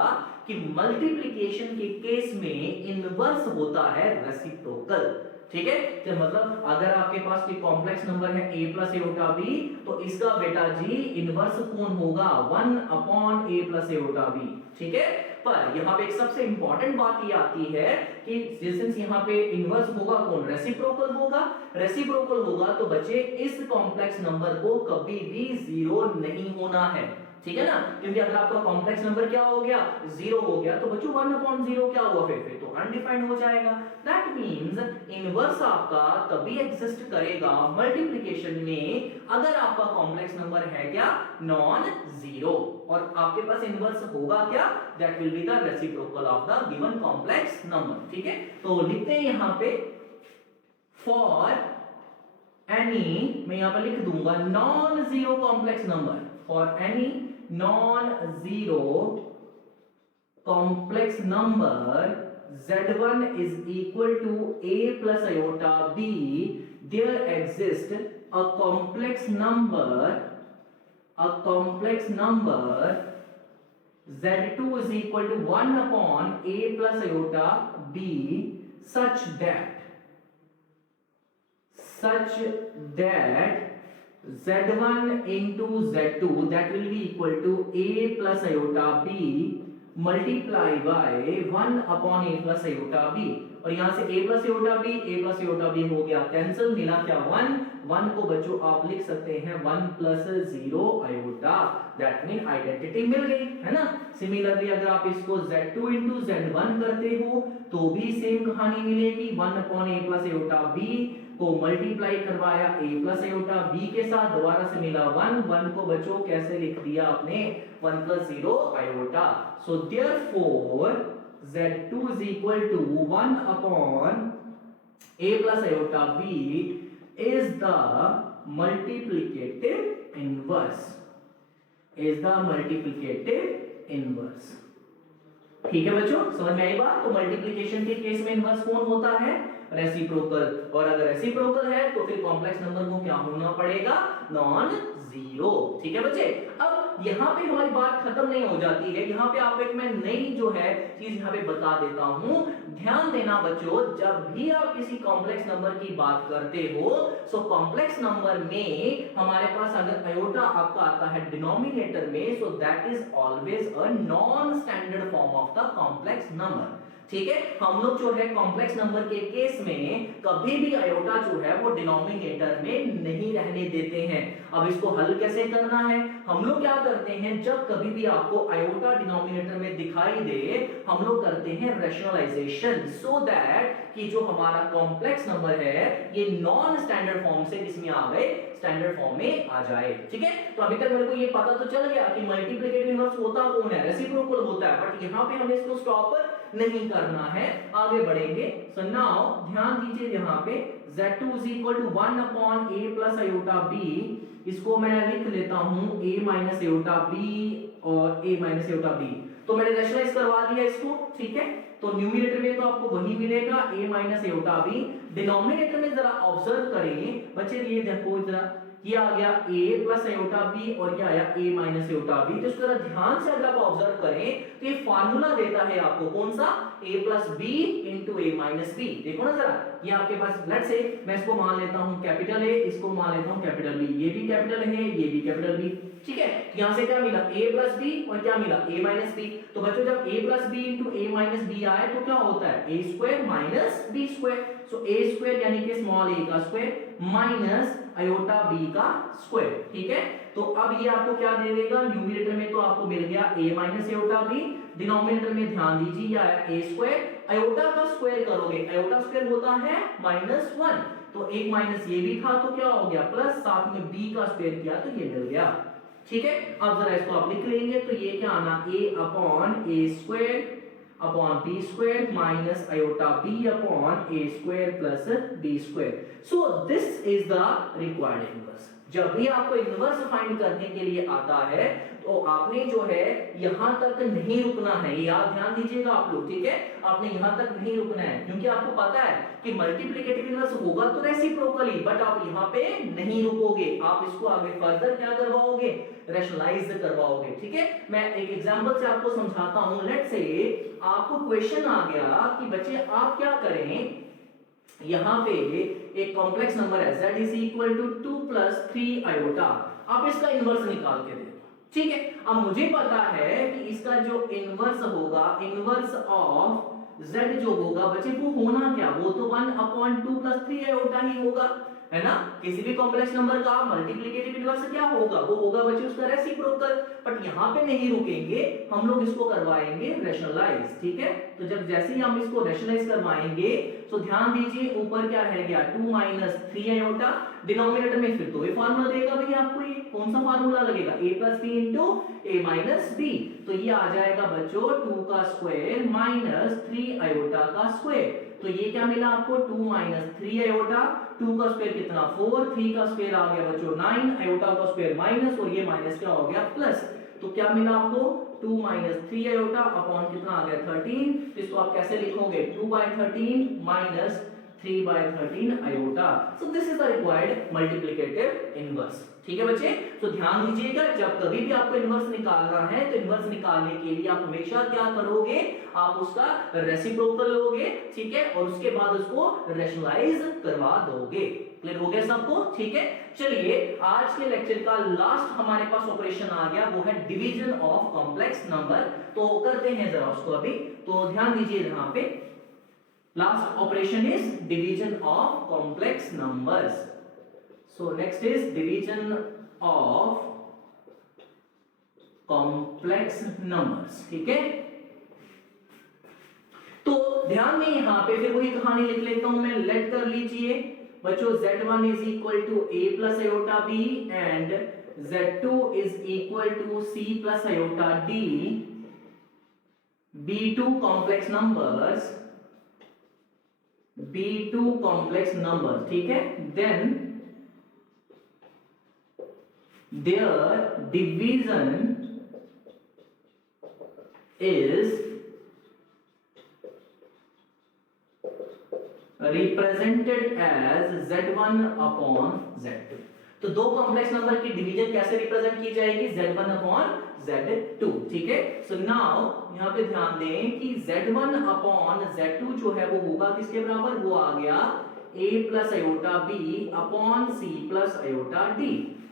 कि मल्टीप्लिकेशन के केस में इनवर्स होता है रेसिप्रोकल। ठीक है, तो मतलब अगर आपके पास कोई कॉम्प्लेक्स नंबर है a plus iota b, तो इसका बेटा जी इनवर्स कौन होगा? 1/a plus iota b। ठीक है, पर यहाँ पे एक सबसे इंपॉर्टेंट बात ये आती है कि सिंस यहाँ पे इनवर्स होगा कौन? रेसिप्रोकल होगा। रेसिप्रोकल होगा तो बच्चे इस कॉम्प्लेक्स नंबर को कभी भी 0 नहीं होना है। ठीक है ना, क्योंकि अगर आपका कॉम्प्लेक्स नंबर क्या हो गया? 0 हो गया, तो बच्चों 1/0 क्या हुआ? फिर तो अनडिफाइंड हो जाएगा। दैट मींस इनवर्स आपका तभी एग्जिस्ट करेगा मल्टीप्लिकेशन में अगर आपका कॉम्प्लेक्स नंबर है क्या? नॉन जीरो, और आपके पास इनवर्स होगा क्या? That will be the reciprocal of the given complex number. ठीक है, तो लिखते हैं यहां पे फॉर एनी, मैं यहां पर लिख दूंगा non zero complex number, for any non-zero complex number z1 is equal to a plus iota b, there exists a complex number z2 is equal to 1/a plus iota b such that z1 into z2 that will be equal to a plus iota b multiply by 1 upon a plus iota b, और यहां से a plus iota b हो गया cancel, मिला क्या 1 को बच्चों आप लिख सकते हैं 1 plus 0 iota, that mean identity मिल गई है ना। सिमिलरली अगर आप इसको z2 into z1 करते हो तो भी सेम कहानी मिलेगी, 1 upon a plus iota b को मल्टीप्लाई करवाया a plus iota b के साथ, दोबारा से मिला 1 को बच्चों कैसे लिख दिया आपने 1 plus 0 iota, so therefore z2 is equal to 1 upon a plus iota b is the multiplicative inverse, ठीक है बच्चों, समझ में आई बात। तो मल्टीप्लिकेशन के केस में इनवर्स कौन होता है, रेसिप्रोकल, और अगर रेसिप्रोकल है तो फिर कॉम्प्लेक्स नंबर को क्या होना पड़ेगा, नॉन जीरो, ठीक है बच्चे। अब यहाँ पे हमारी बात खत्म नहीं हो जाती है, यहाँ पे आपको एक मैं नई जो है चीज यहाँ पे बता देता हूँ, ध्यान देना बच्चों, जब भी आप किसी कॉम्प्लेक्स नंबर की बात करते हो, सो कॉम्प्लेक्स नंबर में हमारे पास अगर आयोटा आपका आता है डिनोमिनेटर में, so that is always a non standard form of the complex number, ठीक है। हम लोग जो है कॉम्प्लेक्स नंबर के केस में कभी भी आयोटा जो है वो डिनोमिनेटर में नहीं रहने देते हैं। अब इसको हल कैसे करना है, हम लोग क्या करते हैं, जब कभी भी आपको आयोटा डिनोमिनेटर में दिखाई दे, हम लोग करते हैं रैशनलाइजेशन, सो दैट कि जो हमारा कॉम्प्लेक्स नंबर है ये नॉन स्टैंडर्ड फॉर्म से इसमें आ गए स्टैंडर्ड फॉर्म में आ जाए, ठीक है। तो अभी तक मेरे को ये पता तो चल गया कि मल्टीप्लिकेटिव इनवर्स होता कौन है, रेसिप्रोकल होता है, बट यहाँ पे हमें इसको स्टॉप नहीं करना है, आगे बढ़ेंगे। सो नाउ ध्यान दीजिए, यहाँ पे z2 is equal to 1 upon a plus iota b, इसको मैं लिख लेता हूं a minus iota b और a minus iota b, तो मैंने रैशनलाइज करवा दिया इसको, ठीक है। तो न्यूमरेटर में तो आपको वही मिलेगा a minus iota b, denominator में जरा ऑब्जर्व करें बच्चे, ये देखो जरा, ये आ गया a plus iota b और ये आया a minus iota b, तो इसको जरा ध्यान से अगर आप ऑब्जर्व करें तो ये फार्मूला देता है आपको कौन सा, a plus b into a minus b, देखो ना जरा, ये आपके पास लेट्स से मैं इसको मान लेता हूं कैपिटल A, इसको मान लेता हूं कैपिटल B, ये भी कैपिटल है, ये भी कैपिटल B, ठीक है। यहां से क्या मिला a plus b और क्या मिला a minus b, तो बच्चों जब a plus b into a minus b आए तो क्या होता है a square minus b square, so a square यानी कि स्मॉल a का स्क्वायर माइनस आयोटा b का स्क्वायर, ठीक है। तो अब ये आपको क्या दे देगा, न्यूमरेटर में तो आपको मिल गया a minus iota b, denominator में ध्यान दीजिए ये आया a स्क्वायर, आयोटा का स्क्वायर करोगे, आयोटा स्क्वायर होता है -1, तो एक माइनस ये भी था तो क्या हो गया प्लस, साथ में b का स्क्वायर किया तो ये मिल गया, ठीक है। अब जरा इसको आप लिख लेंगे तो ये क्या आना a upon a square upon b square minus iota b upon a square plus b square, so this is the required inverse. जब भी आपको इनवर्स फाइंड करने के लिए आता है तो आपने जो है यहां तक नहीं रुकना है, याद ध्यान दीजिएगा आप लोग, ठीक है। आपने यहां तक नहीं रुकना है, क्योंकि आपको पता है कि मल्टीप्लिकेटिव इनवर्स होगा तो रेसिप्रोकली, बट आप यहां पे नहीं रुकोगे, आप इसको आगे फर्दर क्या करवाओगे, रैशनलाइज करवाओगे, ठीक है। मैं एक एग्जांपल से आपको समझाता हूं, लेट्स से आपको क्वेश्चन आ गया कि बच्चे आप क्या करें, यहां पे एक कॉम्प्लेक्स नंबर है z is equal to 2 plus 3 iota, आप इसका इनवर्स निकाल के दे दो, ठीक है। अब मुझे पता है कि इसका जो इनवर्स होगा, इनवर्स ऑफ z जो होगा बच्चे वो होना क्या, वो तो 1 upon 2 plus 3 iota ही होगा, है ना। किसी भी कॉम्प्लेक्स नंबर का मल्टीप्लिकेटिव इनवर्स क्या होगा, वो होगा बच्चे उसका रेसिप्रोकल, बट यहाँ पे नहीं रुकेंगे, हम लोग इसको करवाएंगे रैशनलाइज, ठीक है। तो जब जैसे ही हम इसको रैशनलाइज करवाएंगे तो ध्यान दीजिए ऊपर क्या है गया 2 minus 3 आयोटा, डिनोमिनेटर में फिर तो ये फार्मूला देगा भैया आपको, ये कौन सा फार्मूला लगेगा a plus b into a minus b, तो ये आ जाएगा बच्चों 2 का स्क्वायर माइनस 3 आयोटा का स्क्वायर, तो ये क्या मिला आपको 2 minus 3 आयोटा, 2 का स्क्वायर कितना 4, 3 का स्क्वायर आ गया बच्चों 9, आयोटा का स्क्वायर माइनस और ये माइनस क्या हो गया प्लस, तो क्या मिला आपको 2 minus 3 आयोटा अपॉन कितना आ गया 13, तो इसको आप कैसे लिखोगे 2/13 minus 3/13 iota, so this is the required multiplicative inverse, ठीक है बच्चे। तो ध्यान दीजिएगा जब कभी भी आपको इनवर्स निकालना है तो इनवर्स निकालने के लिए आप हमेशा क्या करोगे, आप उसका रेसिप्रोकल लोगे, ठीक है, और उसके बाद उसको रैशनलाइज करवा दोगे, क्लियर हो गया सबको? ठीक है, चलिए आज के लेक्चर का लास्ट हमारे पास ऑपरेशन आ गया, वो है डिवीजन ऑफ कॉम्प्लेक्स नंबर। तो करते हैं जरा उसको अभी, तो ध्यान दीजिए यहाँ पे, last operation is division of complex numbers. So next is division of complex numbers. ठीक है, तो ध्यान में यहां पे फिर वही कहानी लिख लेता हूं मैं, लेट कर लीजिए बच्चों, z1 is equal to a plus iota b and z2 is equal to c plus iota d, b2 complex numbers, b2 complex number. ठीक है, then their division is represented as z1 upon z2। तो दो complex number की division कैसे represent की जाएगी? z1 upon z2। ठीक है, सो नाउ यहां पे ध्यान दें कि z1 अपॉन z2 जो है वो होगा किसके बराबर? वो आ गया a plus iota b upon c plus iota d।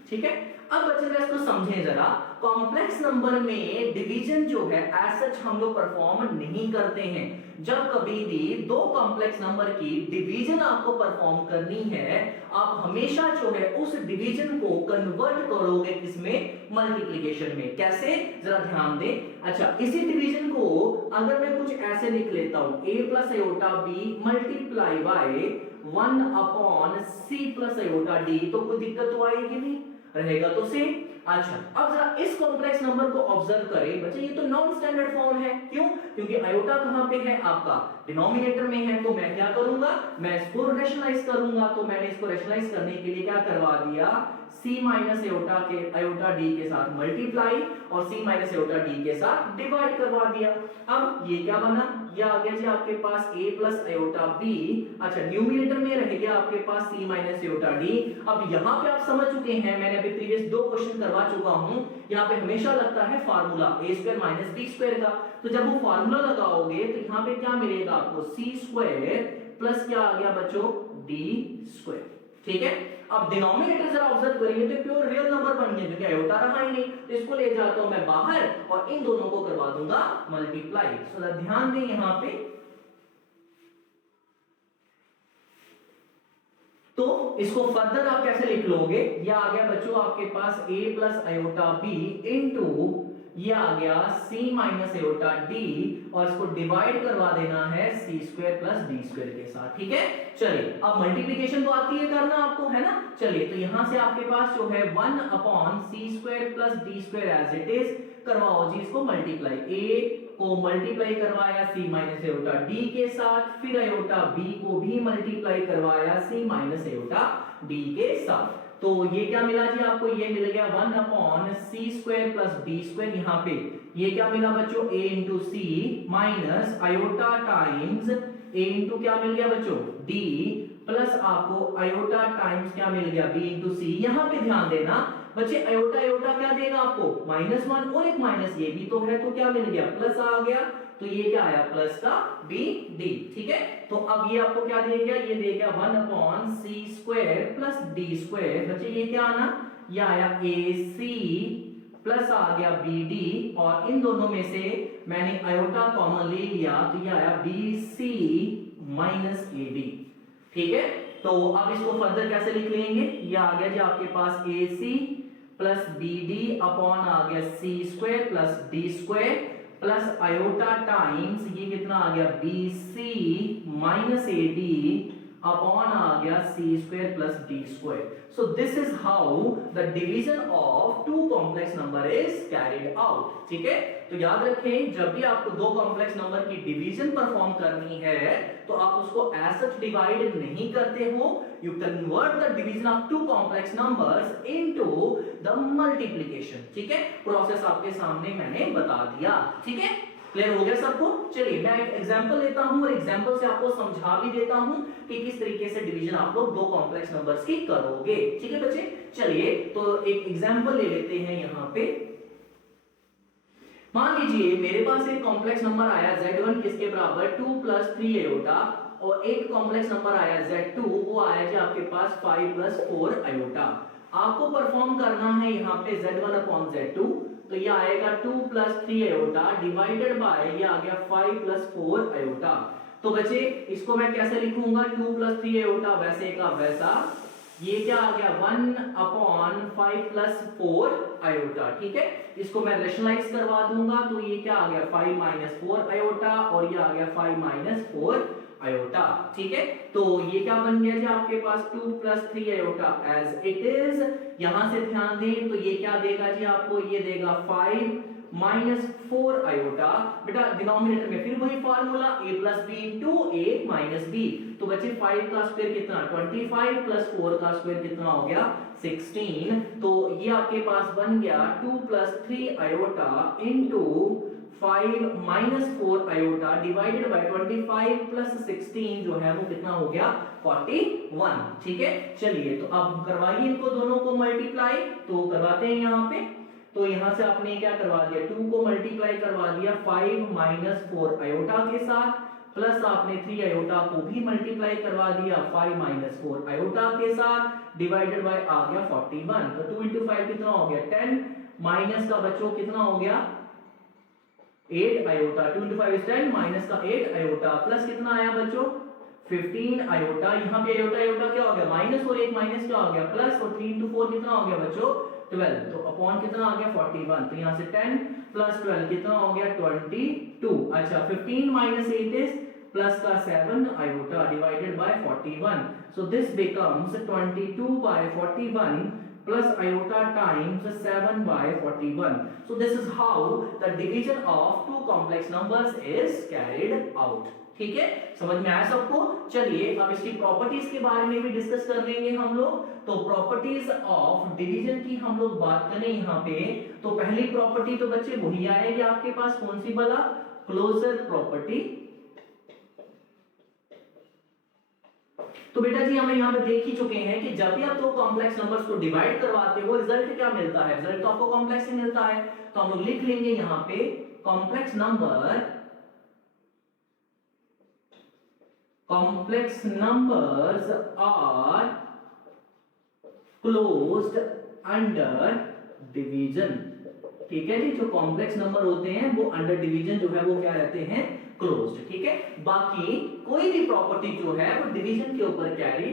ठीक है, अब बच्चे इसको समझें जरा, कॉम्प्लेक्स नंबर में डिवीजन जो है एज सच हम लोग परफॉर्म नहीं करते हैं। जब कभी भी दो कॉम्प्लेक्स नंबर की डिवीजन आपको परफॉर्म करनी है, आप हमेशा जो है उस डिवीजन को कन्वर्ट करोगे किसमें? मल्टीप्लिकेशन में। कैसे? जरा ध्यान दें। अच्छा, इसी डिवीजन को अगर मैं कुछ ऐसे लिख लेता हूं, a plus iota b multiply by 1 upon c plus iota d, तो कोई दिक्कत तो आएगी नहीं, रहेगा तो सेम। अच्छा, अब जरा इस कॉम्प्लेक्स नंबर को ऑब्जर्व करें बच्चे, ये तो नॉन स्टैंडर्ड फॉर्म है। क्यों? क्योंकि आयोटा कहां पे है? आपका डिनोमिनेटर में है। तो मैं क्या करूंगा? मैं इसको रेशनलाइज करूंगा। तो मैंने इसको रेशनलाइज करने के लिए क्या करवा दिया? c माइनस आयोटा d के साथ मल्टीप्लाई और c माइनस आयोटा d के साथ डिवाइड करवा दिया। अब ये क्या बना? ये आ गया जी आपके पास a प्लस आयोटा b। अच्छा, न्यूमरेटर में रह गया आपके पास c माइनस आयोटा d। अब यहाँ पे आप समझ चुके हैं, मैंने अभी प्रीवियस दो क्वेश्चन करवा चुका हूँ, यहाँ पे हमेशा लगता है formula a square minus b square का। तो जब वो फार्मूला लगाओगे तो यहाँ पे क्या मिलेगा आपको? c स्क्वायर प्लस क्या आ गया बच्चों? d square. ठीक है, अब डिनोमिनेटर जरा ऑब्जर्व करेंगे तो प्योर रियल नंबर बन गया, क्योंकि आयोटा रहा ही नहीं। तो इसको ले जाता हूं मैं बाहर और इन दोनों को करवा दूंगा मल्टीप्लाई। सो ध्यान दें यहां पे, तो इसको फर्दर आप कैसे लिख लोगे? ये आ गया बच्चों आपके पास a plus iota b into ये आ गया c माइनस आयोटा d, और इसको डिवाइड करवा देना है c square plus d square के साथ। ठीक है, चलिए अब मल्टीप्लिकेशन तो आती है करना आपको, है ना? चलिए, तो यहां से आपके पास जो है 1 upon c square plus d square as it is, करवाओ जी इसको मल्टीप्लाई। a को मल्टीप्लाई करवाया c माइनस आयोटा d के साथ, फिर आयोटा b को भी मल्टीप्लाई करवाया c माइनस आयोटा d के साथ। तो ये क्या मिला जी आपको? ये मिल गया 1 upon c square plus d square. यहाँ पे ये क्या मिला बच्चों? a into c minus iota times a into क्या मिल गया बच्चों? d प्लस आपको आयोटा टाइम्स क्या मिल गया? b into c. यहाँ पे ध्यान देना बच्चे, आयोटा आयोटा क्या देगा आपको? -1 और एक माइनस ये भी तो है, तो क्या मिल गया? प्लस आ गया। तो ये क्या आया? प्लस का b d। ठीक है, तो अब ये आपको क्या दे गया? ये दे गया 1 upon c square plus d square. बच्चे ये क्या आना? ये आया ac प्लस आ गया bd, और इन दोनों में से मैंने आयोटा कॉमन ले लिया, तो ये आया bc माइनस ad। ठीक है, तो अब इसको फर्दर कैसे लिख लेंगे? ये आ गया जी आपके पास ac प्लस bd अपॉन आ गया c square plus d square plus iota times ये कितना आ गया? bc माइनस ad अपॉन आ गया c square plus d square. So this is how the division of two complex number is carried out. ठीक है, तो याद रखें, जब भी आपको दो कॉम्प्लेक्स नंबर की डिवीजन परफॉर्म करनी है तो आप उसको एज सच डिवाइड नहीं करते हो, you convert the division of two complex numbers into the multiplication. ठीक है, प्रोसेस आपके सामने मैंने बता दिया। ठीक है, क्लियर हो गया सबको? चलिए मैं एक एग्जांपल लेता हूं और एग्जांपल से आपको समझा भी देता हूं कि किस तरीके से डिवीजन आप लोग दो कॉम्प्लेक्स नंबर्स की करोगे। ठीक है बच्चे, चलिए तो एक एग्जांपल ले लेते हैं यहां पे। मान लीजिए मेरे पास एक कॉम्प्लेक्स नंबर आया z1 किसके बराबर? 2 प्लस 3 आयोटा और एक कॉम्प्लेक्स नंबर आया Z2, वो आया जी आपके पास 5 + 4 आयोटा। आपको परफॉर्म करना है यहाँ पे Z1/Z2, तो ये आएगा 2 + 3 आयोटा डिवाइडेड बाय ये आ गया 5 + 4 आयोटा। तो बच्चे इसको मैं कैसे लिखूंगा, 2 + 3 आयोटा वैसे का वैसा, ये क्या आ गया 1/5 + 4 आयोटा। ठीक है, इसको मैं रेशनलाइज करवा दूंगा, तो ये क्या आ गया 5 - 4 आयोटा और ये आ गया 5 - 4 आयोटा। ठीक है, तो ये क्या बन गया जी आपके पास 2 + 3 आयोटा एज इट इज। यहां से ध्यान दें तो ये क्या देगा जी आपको, ये देगा 5 - 4 आयोटा। बेटा डिनोमिनेटर में फिर वही formula a + b * a - b। तो बच्चे 5 का स्क्वायर कितना 25 + 4 का स्क्वायर कितना हो गया 16। तो ये आपके पास बन गया 2 + 3 iota into 5 - 4 iota divided by 25 + 16 जो है वो कितना हो गया 41। ठीक है, चलिए तो अब करवाइए इनको दोनों को मल्टीप्लाई, तो करवाते हैं यहाँ पे। तो यहां से आपने क्या करवा दिया, 2 को मल्टीप्लाई करवा दिया 5 - 4 आयोटा के साथ, प्लस आपने 3 आयोटा को भी मल्टीप्लाई करवा दिया 5 - 4 आयोटा के साथ, डिवाइडेड बाय आ गया 41। तो 2 × 5 कितना हो गया 10, माइनस का बच्चों कितना हो गया 8 आयोटा। 2 × 5 = 10, माइनस का 8 आयोटा, प्लस कितना आया बच्चों 15 आयोटा। यहाँ पे आयोटा आयोटा क्या हो गया माइनस, और एक माइनस क्या हो गया प्लस, और 3 × 4 कितना हो गया बच्चों 12। तो अपॉन कितना आ गया 41। तो यहाँ से 10 + 12 कितना हो गया 22। अच्छा 15 - 8 इज प्लस का 7 iota divided by 41। So this becomes 22/41 plus iota times 7/41. So this is how the division of two complex numbers is carried out. ठीक है, समझ में आया सबको। चलिए अब इसकी प्रॉपर्टीज के बारे में भी डिस्कस कर लेंगे हम लोग। तो प्रॉपर्टीज ऑफ डिवीजन की हम लोग बात करें यहाँ पे, तो पहली प्रॉपर्टी तो बच्चे वही आएगी आपके पास, कौन सी वाला, क्लोजर प्रॉपर्टी। तो बेटा जी हमें यहाँ पे देख ही चुके हैं कि जब भी आप दो कॉम्प्लेक्स नंबर्स को डिवाइड करवाते हो रिजल्ट क्या मिलता है, रिजल्ट तो आपको कॉम्प्लेक्स ही मिलता है। तो हम लोग लिख लेंगे यहाँ पे complex numbers are closed under division. ठीक है जी, जो कॉम्प्लेक्स नंबर होते हैं वो अंडर डिवीजन जो है वो क्या रहते हैं क्लोज्ड। ठीक है, बाकी कोई भी प्रॉपर्टी जो है वो डिवीजन के ऊपर कैरी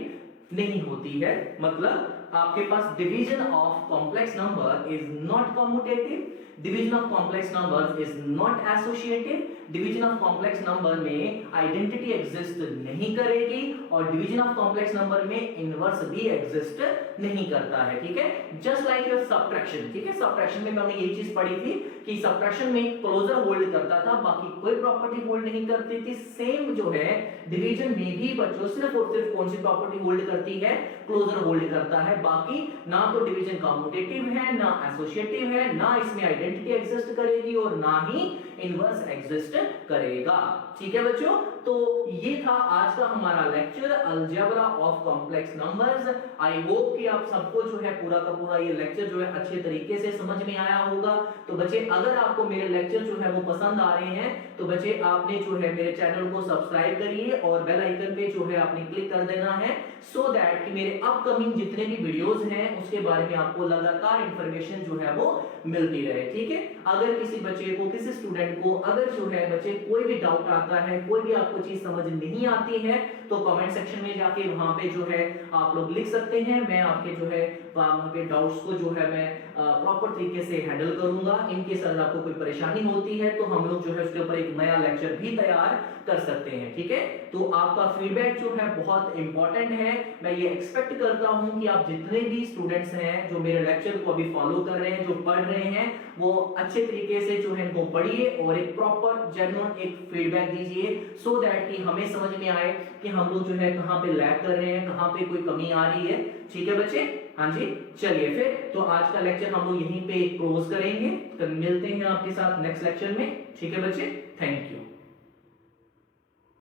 नहीं होती है। मतलब आपके पास division of complex number is not commutative, division of complex number is not associative, division of complex number में आइडेंटिटी एग्जिस्ट नहीं करेगी, और डिवीजन ऑफ कॉम्प्लेक्स नंबर में इनवर्स भी एग्जिस्ट नहीं करता है। ठीक है, जस्ट लाइक योर सब्ट्रैक्शन। ठीक है, सब्ट्रैक्शन में हमने ये चीज पढ़ी थी कि सब्ट्रैक्शन में क्लोजर होल्ड करता था, बाकी कोई प्रॉपर्टी होल्ड नहीं करती थी। सेम जो है डिवीजन में भी बच्चों सिर्फ और सिर्फ कौन सी प्रॉपर्टी होल्ड करती है, क्लोजर होल्ड करता है। बाकी ना तो डिवीजन कम्यूटेटिव है, ना एसोसिएटिव है, ना इसमें आइडेंटिटी एग्जिस्ट करेगी, और ना ही इनवर्स एग्जिस्ट करेगा। ठीक है बच्चों, तो ये था आज का हमारा lecture algebra of complex numbers. I hope कि आप सबको जो है पूरा का पूरा ये लेक्चर जो है अच्छे तरीके से समझ में आया होगा। तो बच्चे अगर आपको मेरे लेक्चर जो है वो पसंद आ रहे हैं तो बच्चे आपने जो है मेरे चैनल को सब्सक्राइब करिए और बेल आइकन पे जो है आपने क्लिक कर देना है, सो दैट कि मेरे अपकमिंग जितने भी वीडियोस हैं उसके बारे में आपको लगातार इंफॉर्मेशन जो है वो मिलती रहे। ठीक है, अगर किसी बच्चे को, किसी स्टूडेंट को अगर जो है बच्चे कोई भी डाउट आता है, कोई भी आपको चीज समझ नहीं आती है, तो कमेंट सेक्शन में जाके वहां पे जो है आप लोग लिख सकते हैं। मैं आपके जो है वहां पे डाउट्स को जो है मैं प्रॉपर तरीके से हैंडल करूंगा। इनके साथ आपको कोई परेशानी होती है तो हम लोग जो है उसके ऊपर एक नया लेक्चर भी तैयार कर सकते हैं। ठीक है, तो आपका फीडबैक जो है बहुत इंपॉर्टेंट है। मैं ये एक्सपेक्ट करता हूं कि आप जितने भी स्टूडेंट्स हैं जो मेरे लेक्चर को अभी फॉलो कर रहे हैं, जो पढ़ रहे हैं, वो अच्छे तरीके से जो है इनको पढ़िए और एक प्रॉपर जेन्युइन एक फीडबैक दीजिए, सो दैट कि हमें समझ में आए कि हम लोग जो है कहां पे लैग कर रहे हैं, कहां पे कोई कमी आ रही है। ठीक है बच्चे, हाँ जी, चलिए फिर तो आज का लेक्चर हम लोग यहीं पे क्लोज करेंगे। तो मिलते हैं आपके साथ नेक्स्ट लेक्चर में। ठीक है बच्चे, थैंक यू।